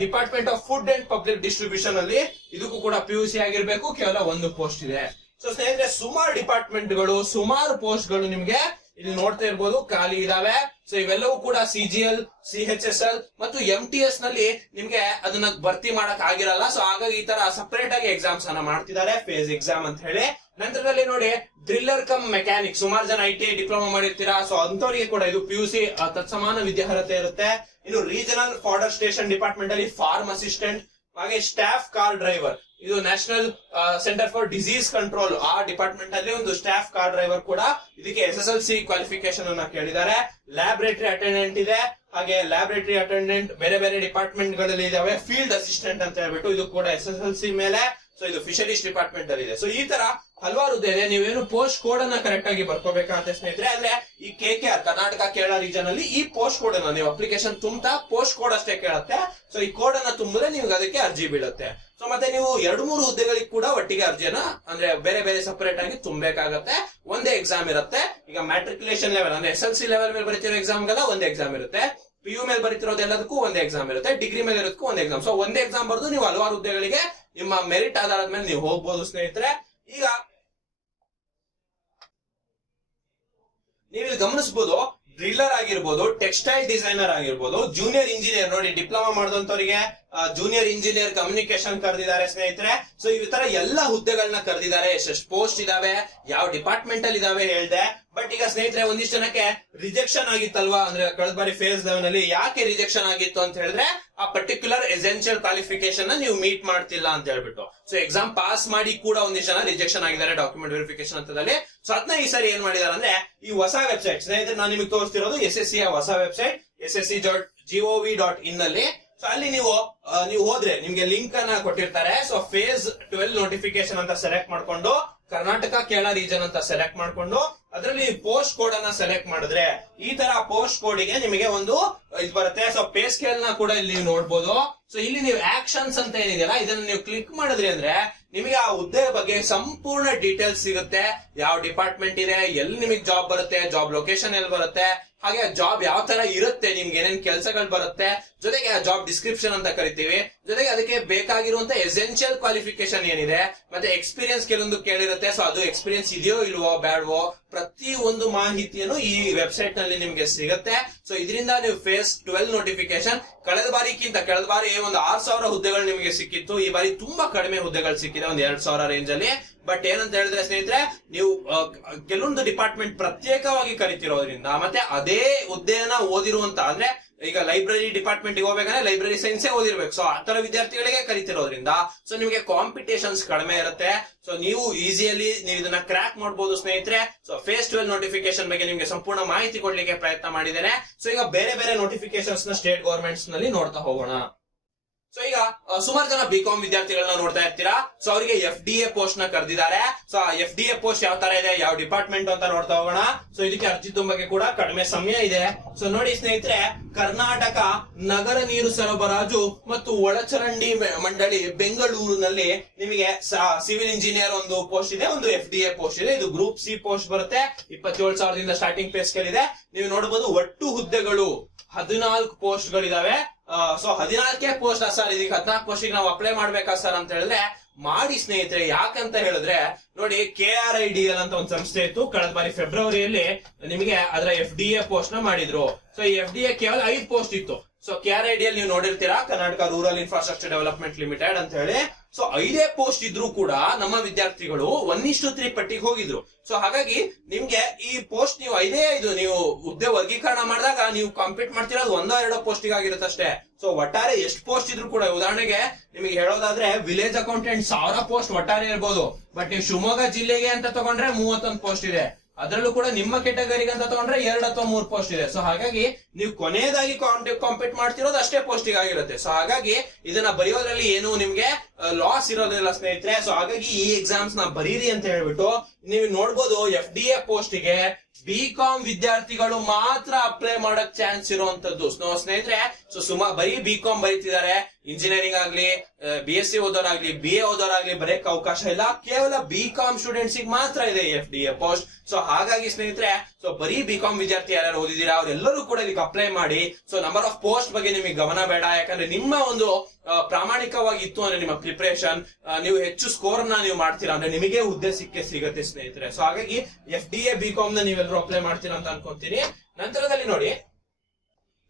department of food and public distribution ಅಲ್ಲಿ ಇದಕ್ಕೂ ಕೂಡ ಪಿ ಯು ಸಿ ಆಗಿರ್ಬೇಕು. ಕೇವಲ ಒಂದು ಪೋಸ್ಟ್ ಇದೆ. ಸೊ ಸ್ನೇಹಿತರೆ, ಸುಮಾರು ಡಿಪಾರ್ಟ್ಮೆಂಟ್ಗಳು ಸುಮಾರು ಪೋಸ್ಟ್ಗಳು ನಿಮ್ಗೆ ಇಲ್ಲಿ ನೋಡ್ತಾ ಇರ್ಬೋದು, ಖಾಲಿ ಇದಾವೆ. ಸೊ ಇವೆಲ್ಲವೂ ಕೂಡ C G L C H S L ಮತ್ತು ಎಂ ಟಿ ಎಸ್ನಲ್ಲಿ ನಿಮ್ಗೆ ಅದನ್ನ ಭರ್ತಿ ಮಾಡಕ್ ಆಗಿರಲ್ಲ. ಸೊ ಹಾಗಾಗಿ ಈ ತರ ಸಪರೇಟ್ ಆಗಿ ಎಕ್ಸಾಮ್ಸ್ ಅನ್ನ ಮಾಡ್ತಿದ್ದಾರೆ ಫೇಸ್ ಎಕ್ಸಾಮ್ ಅಂತ ಹೇಳಿ. ನಂತರದಲ್ಲಿ ನೋಡಿ ಡ್ರಿಲ್ಲರ್ ಕಮ್ ಮೆಕ್ಯಾನಿಕ್ ಸುಮಾರು ಜನ ಐ ಟಿ ಐ ಡಿಪ್ಲೊಮಾ ಮಾಡಿರ್ತೀರಾ? ಸೊ ಅಂತವರಿಗೆ ಕೂಡ ಇದು ಪಿ ಯು ಸಿ ತತ್ಸಮಾನ ವಿದ್ಯಾರ್ಹತೆ ಇರುತ್ತೆ. ಇನ್ನು ರೀಜನಲ್ ಫಾರ್ಡರ್ ಸ್ಟೇಷನ್ ಡಿಪಾರ್ಟ್ಮೆಂಟ್ ಅಲ್ಲಿ ಫಾರ್ಮ್ ಅಸಿಸ್ಟೆಂಟ್ ಹಾಗೆ ಸ್ಟಾಫ್ ಕಾರ್ ಡ್ರೈವರ್ ಇದು national centre for disease control ಆ ಡಿಪಾರ್ಟ್ಮೆಂಟ್ ಅಲ್ಲಿ ಒಂದು ಸ್ಟಾಫ್ ಕಾರ್ ಡ್ರೈವರ್ ಕೂಡ ಇದಕ್ಕೆ S S L C qualification ಅನ್ನ ಕೇಳಿದ್ದಾರೆ. ಲ್ಯಾಬ್ರೇಟರಿ ಅಟೆಂಡೆಂಟ್ ಇದೆ. ಹಾಗೆ ಲ್ಯಾಬ್ರೇಟರಿ ಅಟೆಂಡೆಂಟ್ ಬೇರೆ ಬೇರೆ ಡಿಪಾರ್ಟ್ಮೆಂಟ್ಗಳಲ್ಲಿ ಇದಾವೆ. ಫೀಲ್ಡ್ ಅಸಿಸ್ಟೆಂಟ್ ಅಂತ ಹೇಳ್ಬಿಟ್ಟು ಇದು ಕೂಡ ಎಸ್ ಎಸ್ ಎಲ್ ಸಿ ಮೇಲೆ. ಸೊ ಇದು ಫಿಶರೀಸ್ ಡಿಪಾರ್ಟ್ಮೆಂಟ್ ಅಲ್ಲಿ ಇದೆ. ಸೊ ಈ ತರ ಹಲವಾರು ಇದೆ ನೀವೇನು ಪೋಸ್ಟ್ ಕೋಡ್ ಅನ್ನ ಕರೆಕ್ಟ್ ಆಗಿ ಬರ್ಕೋಬೇಕಂತ ಸ್ನೇಹಿತರೆ, ಅಂದ್ರೆ ಈ K K R Karnataka Kerala region ಅಲ್ಲಿ ಈ ಪೋಸ್ಟ್ ಕೋಡ್ ಅನ್ನ, ನೀವು ಅಪ್ಲಿಕೇಶನ್ ತುಂಬಾ ಪೋಸ್ಟ್ ಕೋಡ್ ಅಷ್ಟೇ ಕೇಳುತ್ತೆ. ಸೊ ಈ ಕೋಡ್ ಅನ್ನ ತುಂಬಿದ್ರೆ ನಿಮ್ಗೆ ಅದಕ್ಕೆ ಅರ್ಜಿ ಬೀಳುತ್ತೆ. ಸೊ ಮತ್ತೆ ನೀವು ಎರಡು ಮೂರು ಹುದ್ದೆಗಳಿಗೆ ಕೂಡ ಒಟ್ಟಿಗೆ ಅರ್ಜಿಯನ್ನ, ಅಂದ್ರೆ ಬೇರೆ ಬೇರೆ ಸಪರೇಟ್ ಆಗಿ ತುಂಬಬೇಕಾಗತ್ತೆ. ಒಂದೇ ಎಕ್ಸಾಮ್ ಇರುತ್ತೆ. ಈಗ ಮ್ಯಾಟ್ರಿಕ್ಯುಲೇಷನ್ ಲೆವೆಲ್ ಅಂದ್ರೆ ಎಸ್ ಎಲ್ ಸಿ ಲೆವೆಲ್ ಮೇಲೆ ಬರೀತಿರೋ ಎಕ್ಸಾಮ್ಗೆಲ್ಲ ಒಂದೇ ಎಕ್ಸಾಮ್ ಇರುತ್ತೆ. ಪಿ ಯು ಮೇಲೆ ಬರೀತಿರೋದು ಎಲ್ಲದಕ್ಕೂ ಒಂದೇ ಎಕ್ಸಾಮ್ ಇರುತ್ತೆ. ಡಿಗ್ರಿ ಮೇಲೆ ಇರೋದಕ್ಕೂ ಒಂದೇ ಎಕ್ಸಾಮ್ ಸೊ ಒಂದೇ ಎಕ್ಸಾಮ್ ಬರೆದು ನೀವು ಹಲವಾರು ಹುದ್ದೆಗಳಿಗೆ ನಿಮ್ಮ ಮೆರಿಟ್ ಆಧಾರದ ಮೇಲೆ ನೀವು ಹೋಗ್ಬೋದು ಸ್ನೇಹಿತರೆ. ಈಗ ನೀವಿಲ್ಲಿ ಗಮನಿಸಬಹುದು ಡ್ರಿಲ್ಲರ್ ಆಗಿರ್ಬೋದು ಟೆಕ್ಸ್ಟೈಲ್ ಡಿಸೈನರ್ ಆಗಿರ್ಬೋದು ಜೂನಿಯರ್ ಇಂಜಿನಿಯರ್ ನೋಡಿ ಡಿಪ್ಲೊಮಾ ಮಾಡಿದಂತವರಿಗೆ ಜೂನಿಯರ್ ಇಂಜಿನಿಯರ್ ಕಮ್ಯುನಿಕೇಶನ್ ಕರೆದಿದ್ದಾರೆ ಸ್ನೇಹಿತರೆ. ಸೊ ಈ ತರ ಎಲ್ಲ ಹುದ್ದೆಗಳನ್ನ ಕರೆದಿದ್ದಾರೆ. ಎಷ್ಟೆಷ್ಟು ಪೋಸ್ಟ್ ಇದಾವೆ, ಯಾವ ಡಿಪಾರ್ಟ್ಮೆಂಟ್ ಅಲ್ಲಿ ಇದಾವೆ ಹೇಳ್ದೆ. ಬಟ್ ಈಗ ಸ್ನೇಹಿತರೆ, ಒಂದಿಷ್ಟು ಜನಕ್ಕೆ ರಿಜೆಕ್ಷನ್ ಆಗಿತ್ತಲ್ವಾ? ಅಂದ್ರೆ ಕಳೆದ ಬಾರಿ ಫೇಸ್ ಲೆವೆನ್ ಅಲ್ಲಿ ಯಾಕೆ ರಿಜೆಕ್ಷನ್ ಆಗಿತ್ತು ಅಂತ ಹೇಳಿದ್ರೆ, ಆ ಪರ್ಟಿಕ್ಯುಲರ್ ಎಸೆನ್ಷಿಯಲ್ ಕ್ವಾಲಿಫಿಕೇಶನ್ ನೀವು ಮೀಟ್ ಮಾಡ್ತಿಲ್ಲ ಅಂತ ಹೇಳ್ಬಿಟ್ಟು. ಸೊ ಎಕ್ಸಾಮ್ ಪಾಸ್ ಮಾಡಿ ಕೂಡ ಒಂದಿಷ್ಟು ಜನ ರಿಜೆಕ್ಷನ್ ಆಗಿದ್ದಾರೆ ಡಾಕ್ಯುಮೆಂಟ್ ವೆರಿಫಿಕೇಶನ್ ಅಂತದಲ್ಲಿ ಸೊ ಅದನ್ನ ಈ ಸರಿ ಏನ್ ಮಾಡಿದಾರೆ ಅಂದ್ರೆ, ಈ ಹೊಸ ವೆಬ್ಸೈಟ್ ಸ್ನೇಹಿತರೆ, ನಾನು ನಿಮಗೆ ತೋರಿಸ್ತಿರೋದು ಎಸ್ ಎಸ್ ಸಿ ಹೊಸ website S S C dot GOV dot in ಅಲ್ಲಿ ಸೊ ಅಲ್ಲಿ ನೀವು ನೀವು ಹೋದ್ರೆ ನಿಮ್ಗೆ ಲಿಂಕ್ ಅನ್ನ ಕೊಟ್ಟಿರ್ತಾರೆ. ಸೊ ಫೇಸ್ ಟ್ವೆಲ್ ನೋಟಿಫಿಕೇಶನ್ ಅಂತ ಸೆಲೆಕ್ಟ್ ಮಾಡ್ಕೊಂಡು ಕರ್ನಾಟಕ, ಕೇರಳ ರೀಜನ್ ಅಂತ ಸೆಲೆಕ್ಟ್ ಮಾಡ್ಕೊಂಡು, ಅದರಲ್ಲಿ ಪೋಸ್ಟ್ ಕೋಡ್ ಅನ್ನ ಸೆಲೆಕ್ಟ್ ಮಾಡಿದ್ರೆ ಈ ತರ ಪೋಸ್ಟ್ ಕೋಡ್ಗೆ ನಿಮಗೆ ಒಂದು ಇದು ಬರುತ್ತೆ. ಸೊ ಪೇ ಸ್ಕೇಲ್ನ ಕೂಡ ಇಲ್ಲಿ ನೀವು ನೋಡ್ಬೋದು. ಸೊ ಇಲ್ಲಿ ನೀವು ಆಕ್ಷನ್ಸ್ ಅಂತ ಏನಿದೆಯಲ್ಲ, ಇದನ್ನ ನೀವು ಕ್ಲಿಕ್ ಮಾಡಿದ್ರಿ ಅಂದ್ರೆ ನಿಮಗೆ ಆ ಹುದ್ದೆ ಬಗ್ಗೆ ಸಂಪೂರ್ಣ ಡೀಟೇಲ್ಸ್ ಸಿಗುತ್ತೆ. ಯಾವ ಡಿಪಾರ್ಟ್ಮೆಂಟ್ ಇದೆ, ಎಲ್ಲಿ ನಿಮಗೆ ಜಾಬ್ ಬರುತ್ತೆ ಜಾಬ್ ಲೊಕೇಶನ್ ಎಲ್ಲಿ ಬರುತ್ತೆ ಹಾಗೆ ಜಾಬ್ ಯಾವ ತರ ಇರುತ್ತೆ, ನಿಮ್ಗೆ ಏನೇನ್ ಕೆಲಸಗಳು ಬರುತ್ತೆ, ಜೊತೆಗೆ ಆ ಜಾಬ್ ಡಿಸ್ಕ್ರಿಪ್ಷನ್ ಅಂತ ಕರಿತೀವಿ. ಜೊತೆಗೆ ಅದಕ್ಕೆ ಬೇಕಾಗಿರುವಂತ ಎಸೆನ್ಷಿಯಲ್ ಕ್ವಾಲಿಫಿಕೇಶನ್ ಏನಿದೆ, ಮತ್ತೆ ಎಕ್ಸ್ಪೀರಿಯನ್ಸ್ ಕೆಲವೊಂದು ಕೇಳಿರುತ್ತೆ. ಸೊ ಅದು ಎಕ್ಸ್ಪೀರಿಯನ್ಸ್ ಇದೆಯೋ ಇಲ್ವೋ, ಬ್ಯಾಡ್ವೋ, ಪ್ರತಿ ಒಂದು ಮಾಹಿತಿಯನ್ನು ಈ ವೆಬ್ಸೈಟ್ನಲ್ಲಿ ನಿಮ್ಗೆ ಸಿಗುತ್ತೆ. ಸೊ ಇದರಿಂದ ನೀವು ಫೇಸ್ ಟ್ವೆಲ್ ನೋಟಿಫಿಕೇಶನ್ ಕಳೆದ ಬಾರಿಗಿಂತ ಕಳೆದ ಬಾರಿ ಒಂದು ಆರ್ ಸಾವಿರ ಹುದ್ದೆಗಳು ನಿಮಗೆ ಸಿಕ್ಕಿತ್ತು. ಈ ಬಾರಿ ತುಂಬಾ ಕಡಿಮೆ ಹುದ್ದೆಗಳು ಸಿಕ್ಕಿದೆ, ಒಂದ್ ಎರಡ್ ಸಾವಿರ ರೇಂಜ್ ಅಲ್ಲಿ. ಬಟ್ ಏನಂತ ಹೇಳಿದ್ರೆ ಸ್ನೇಹಿತರೆ, ನೀವು ಕೆಲವೊಂದು ಡಿಪಾರ್ಟ್ಮೆಂಟ್ ಪ್ರತ್ಯೇಕವಾಗಿ ಕರಿತಿರೋದ್ರಿಂದ ಮತ್ತೆ ಅದೇ ಹುದ್ದೆಯನ್ನ ಓದಿರುವಂತ, ಅಂದ್ರೆ ಈಗ ಲೈಬ್ರರಿ ಡಿಪಾರ್ಟ್ಮೆಂಟ್ ಹೋಗ್ಬೇಕಂದ್ರೆ ಲೈಬ್ರರಿ ಸೈನ್ಸೇ ಓದಿರ್ಬೇಕು. ಸೊ ಆ ತರ ವಿದ್ಯಾರ್ಥಿಗಳಿಗೆ ಕರಿತಿರೋದ್ರಿಂದ ಸೊ ನಿಮಗೆ ಕಾಂಪಿಟೇಷನ್ಸ್ ಕಡಿಮೆ ಇರುತ್ತೆ. ಸೊ ನೀವು ಈಸಿಯಲ್ಲಿ ನೀವು ಇದನ್ನ ಕ್ರ್ಯಾಕ್ ಮಾಡಬಹುದು ಸ್ನೇಹಿತರೆ. ಸೊ ಫೇಸ್ ಟ್ವೆಲ್ ನೋಟಿಫಿಕೇಶನ್ ಬಗ್ಗೆ ನಿಮಗೆ ಸಂಪೂರ್ಣ ಮಾಹಿತಿ ಕೊಡ್ಲಿಕ್ಕೆ ಪ್ರಯತ್ನ ಮಾಡಿದ್ದೇನೆ. ಸೊ ಈಗ ಬೇರೆ ಬೇರೆ ನೋಟಿಫಿಕೇಶನ್ಸ್ನ ಸ್ಟೇಟ್ ಗವರ್ಮೆಂಟ್ಸ್ನಲ್ಲಿ ನೋಡ್ತಾ ಹೋಗೋಣ. ಸೊ ಈಗ ಸುಮಾರು ಜನ ಬಿ ಕಾಮ್ ವಿದ್ಯಾರ್ಥಿಗಳನ್ನ ನೋಡ್ತಾ ಇರ್ತೀರಾ? ಸೊ ಅವರಿಗೆ ಎಫ್ ಡಿ ಎ ಪೋಸ್ಟ್ನ ಕರೆದಿದ್ದಾರೆ. So F D A post ಯಾವ ತರ ಇದೆ, ಯಾವ ಡಿಪಾರ್ಟ್ಮೆಂಟ್ ಅಂತ ನೋಡ್ತಾ ಹೋಗೋಣ. ಸೊ ಇದಕ್ಕೆ ಅರ್ಜಿ ತುಂಬಕ್ಕೆ ಕೂಡ ಕಡಿಮೆ ಸಮಯ ಇದೆ. ಸೊ ನೋಡಿ ಸ್ನೇಹಿತರೆ, ಕರ್ನಾಟಕ ನಗರ ನೀರು ಸರಬರಾಜು ಮತ್ತು ಒಳಚರಂಡಿ ಮಂಡಳಿ ಬೆಂಗಳೂರಿನಲ್ಲಿ ನಿಮಗೆ ಸಿವಿಲ್ ಇಂಜಿನಿಯರ್ ಒಂದು ಪೋಸ್ಟ್ ಇದೆ, ಒಂದು ಎಫ್ ಡಿ ಎ ಪೋಸ್ಟ್ ಇದೆ. ಇದು ಗ್ರೂಪ್ ಸಿ ಪೋಸ್ಟ್ ಬರುತ್ತೆ. ಇಪ್ಪತ್ತೇಳು ಸಾವಿರದಿಂದ ಸ್ಟಾರ್ಟಿಂಗ್ ಪೇಸ್ಕೇಲ್ ಇದೆ ನೀವು ನೋಡಬಹುದು ಒಟ್ಟು ಹುದ್ದೆಗಳು ಹದಿನಾಲ್ಕು ಪೋಸ್ಟ್ ಗಳಿದಾವೆ ಸೊ ಹದಿನಾಲ್ಕೇ ಪೋಸ್ಟ್ ಸರ್, ಇದೀಗ ಹದಿನಾಲ್ಕು ಪೋಸ್ಟ್ ನಾವು ಅಪ್ಲೈ ಮಾಡ್ಬೇಕಾ ಸರ್ ಅಂತ ಹೇಳಿದ್ರೆ, ಮಾಡಿ ಸ್ನೇಹಿತರೆ, ಯಾಕಂತ ಹೇಳಿದ್ರೆ, ನೋಡಿ K R I D L ಅಂತ ಒಂದು ಸಂಸ್ಥೆ ಇತ್ತು. ಕಳೆದ ಬಾರಿ ಫೆಬ್ರವರಿಯಲ್ಲಿ ನಿಮಗೆ ಅದರ ಎಫ್ ಡಿ ಎ ಪೋಸ್ಟ್ನ ಮಾಡಿದ್ರು. ಸೊ ಈ ಎಫ್ ಡಿ ಎ ಕೇವಲ ಐದು ಪೋಸ್ಟ್ ಇತ್ತು. So K R I D L ನೀವು ನೋಡಿರ್ತೀರಾ? Karnataka rural infrastructure development limited ಅಂತ ಹೇಳಿ. ಸೊ ಐದೇ ಪೋಸ್ಟ್ ಇದ್ರೂ ಕೂಡ ನಮ್ಮ ವಿದ್ಯಾರ್ಥಿಗಳು ಒನ್ ಇಷ್ಟು ತ್ರೀ ಪಟ್ಟಿಗೆ ಹೋಗಿದ್ರು. ಸೊ ಹಾಗಾಗಿ ನಿಮ್ಗೆ ಈ ಪೋಸ್ಟ್ ನೀವು ಐದೇ ಐದು ನೀವು ಹುದ್ದೆ ವರ್ಗೀಕರಣ ಮಾಡಿದಾಗ ನೀವು ಕಂಪ್ಲೀಟ್ ಮಾಡ್ತಿರೋದು ಒಂದೋ ಎರಡೋ ಪೋಸ್ಟಿಗೆ ಆಗಿರುತ್ತೆ ಅಷ್ಟೇ. ಸೊ ಒಟ್ಟಾರೆ ಎಷ್ಟು ಪೋಸ್ಟ್ ಇದ್ರು ಕೂಡ, ಉದಾಹರಣೆಗೆ ನಿಮಗೆ ಹೇಳೋದಾದ್ರೆ ವಿಲೇಜ್ ಅಕೌಂಟೆಂಟ್ ಸಾವಿರ ಪೋಸ್ಟ್ ಒಟ್ಟಾರೆ ಇರ್ಬೋದು. ಬಟ್ ನೀವು ಶಿವಮೊಗ್ಗ ಜಿಲ್ಲೆಗೆ ಅಂತ ತಗೊಂಡ್ರೆ ಮೂವತ್ತೊಂದು ಪೋಸ್ಟ್ ಇದೆ. ಅದರಲ್ಲೂ ಕೂಡ ನಿಮ್ಮ ಕೆಟಗರಿಗೆ ಅಂತ ತಗೊಂಡ್ರೆ ಎರಡು ಅಥವಾ ಮೂರು ಪೋಸ್ಟ್ ಇದೆ. ಸೊ ಹಾಗಾಗಿ ನೀವು ಕೊನೆಯದಾಗಿ ಕಾಂಪೀಟ್ ಮಾಡ್ತಿರೋದು ಅಷ್ಟೇ ಪೋಸ್ಟಿಗೆ ಆಗಿರುತ್ತೆ. ಸೊ ಹಾಗಾಗಿ ಇದನ್ನ ಬರೆಯೋದ್ರಲ್ಲಿ ಏನು ನಿಮ್ಗೆ ಲಾಸ್ ಇರೋದಿಲ್ಲ ಸ್ನೇಹಿತರೆ. ಸೊ ಹಾಗಾಗಿ ಈ ಎಕ್ಸಾಮ್ಸ್ನ ಬರೀರಿ ಅಂತ ಹೇಳ್ಬಿಟ್ಟು ನೀವು ನೋಡ್ಬೋದು ಎಫ್ ಡಿ ಎ ಪೋಸ್ಟಿಗೆ ಬಿ ಕಾಮ್ ವಿದ್ಯಾರ್ಥಿಗಳು ಮಾತ್ರ ಅಪ್ಲೈ ಮಾಡಕ್ ಚಾನ್ಸ್ ಇರುವಂತದ್ದು. ಸ್ನೇಹಿತರೆ ಸೊ ಸುಮಾರು ಬರೀ ಬಿ ಕಾಮ್ ಬರೀತಿದ್ದಾರೆ. ಇಂಜಿನಿಯರಿಂಗ್ ಆಗ್ಲಿ ಬಿ ಎಸ್ ಸಿ ಓದೋರಾಗ್ಲಿ ಬಿ ಎ ಓದೋರಾಗ್ಲಿ ಬರೆಯಕ್ ಅವಕಾಶ ಇಲ್ಲ. ಕೇವಲ ಬಿ ಕಾಮ್ ಸ್ಟೂಡೆಂಟ್ಸ್ ಮಾತ್ರ ಇದೆ F D A post so ಹಾಗಾಗಿ ಸ್ನೇಹಿತರೆ ಸೊ ಬರೀ ಬಿ ಕಾಮ್ ವಿದ್ಯಾರ್ಥಿ ಯಾರು ಓದಿದೀರಾ ಅವರೆಲ್ಲರೂ ಕೂಡ ಇದಕ್ಕೆ ಅಪ್ಲೈ ಮಾಡಿ. ಸೊ ನಂಬರ್ ಆಫ್ ಪೋಸ್ಟ್ ಬಗ್ಗೆ ನಿಮಗೆ ಗಮನ ಬೇಡ. ಯಾಕಂದ್ರೆ ನಿಮ್ಮ ಒಂದು ಪ್ರಾಮಾಣಿಕವಾಗಿ ಇತ್ತು ಅಂದ್ರೆ ನಿಮ್ಮ ಪ್ರಿಪರೇಷನ್ ನೀವು ಹೆಚ್ಚು ಸ್ಕೋರ್ನ ನೀವು ಮಾಡ್ತೀರಾ ಅಂದ್ರೆ ನಿಮಗೆ ಹುದ್ದೆ ಸಿಕ್ಕೇ ಸಿಗುತ್ತೆ, ಸ್ನೇಹಿತರೆ. ಸೊ ಹಾಗಾಗಿ ಎಫ್ ಡಿ ಎ ಬಿ ಕಾಮ್ನ ನೀವೆಲ್ಲರೂ ಅಪ್ಲೈ ಮಾಡ್ತೀರಾ ಅಂತ ಅನ್ಕೊಂತೀನಿ. ನಂತರದಲ್ಲಿ ನೋಡಿ.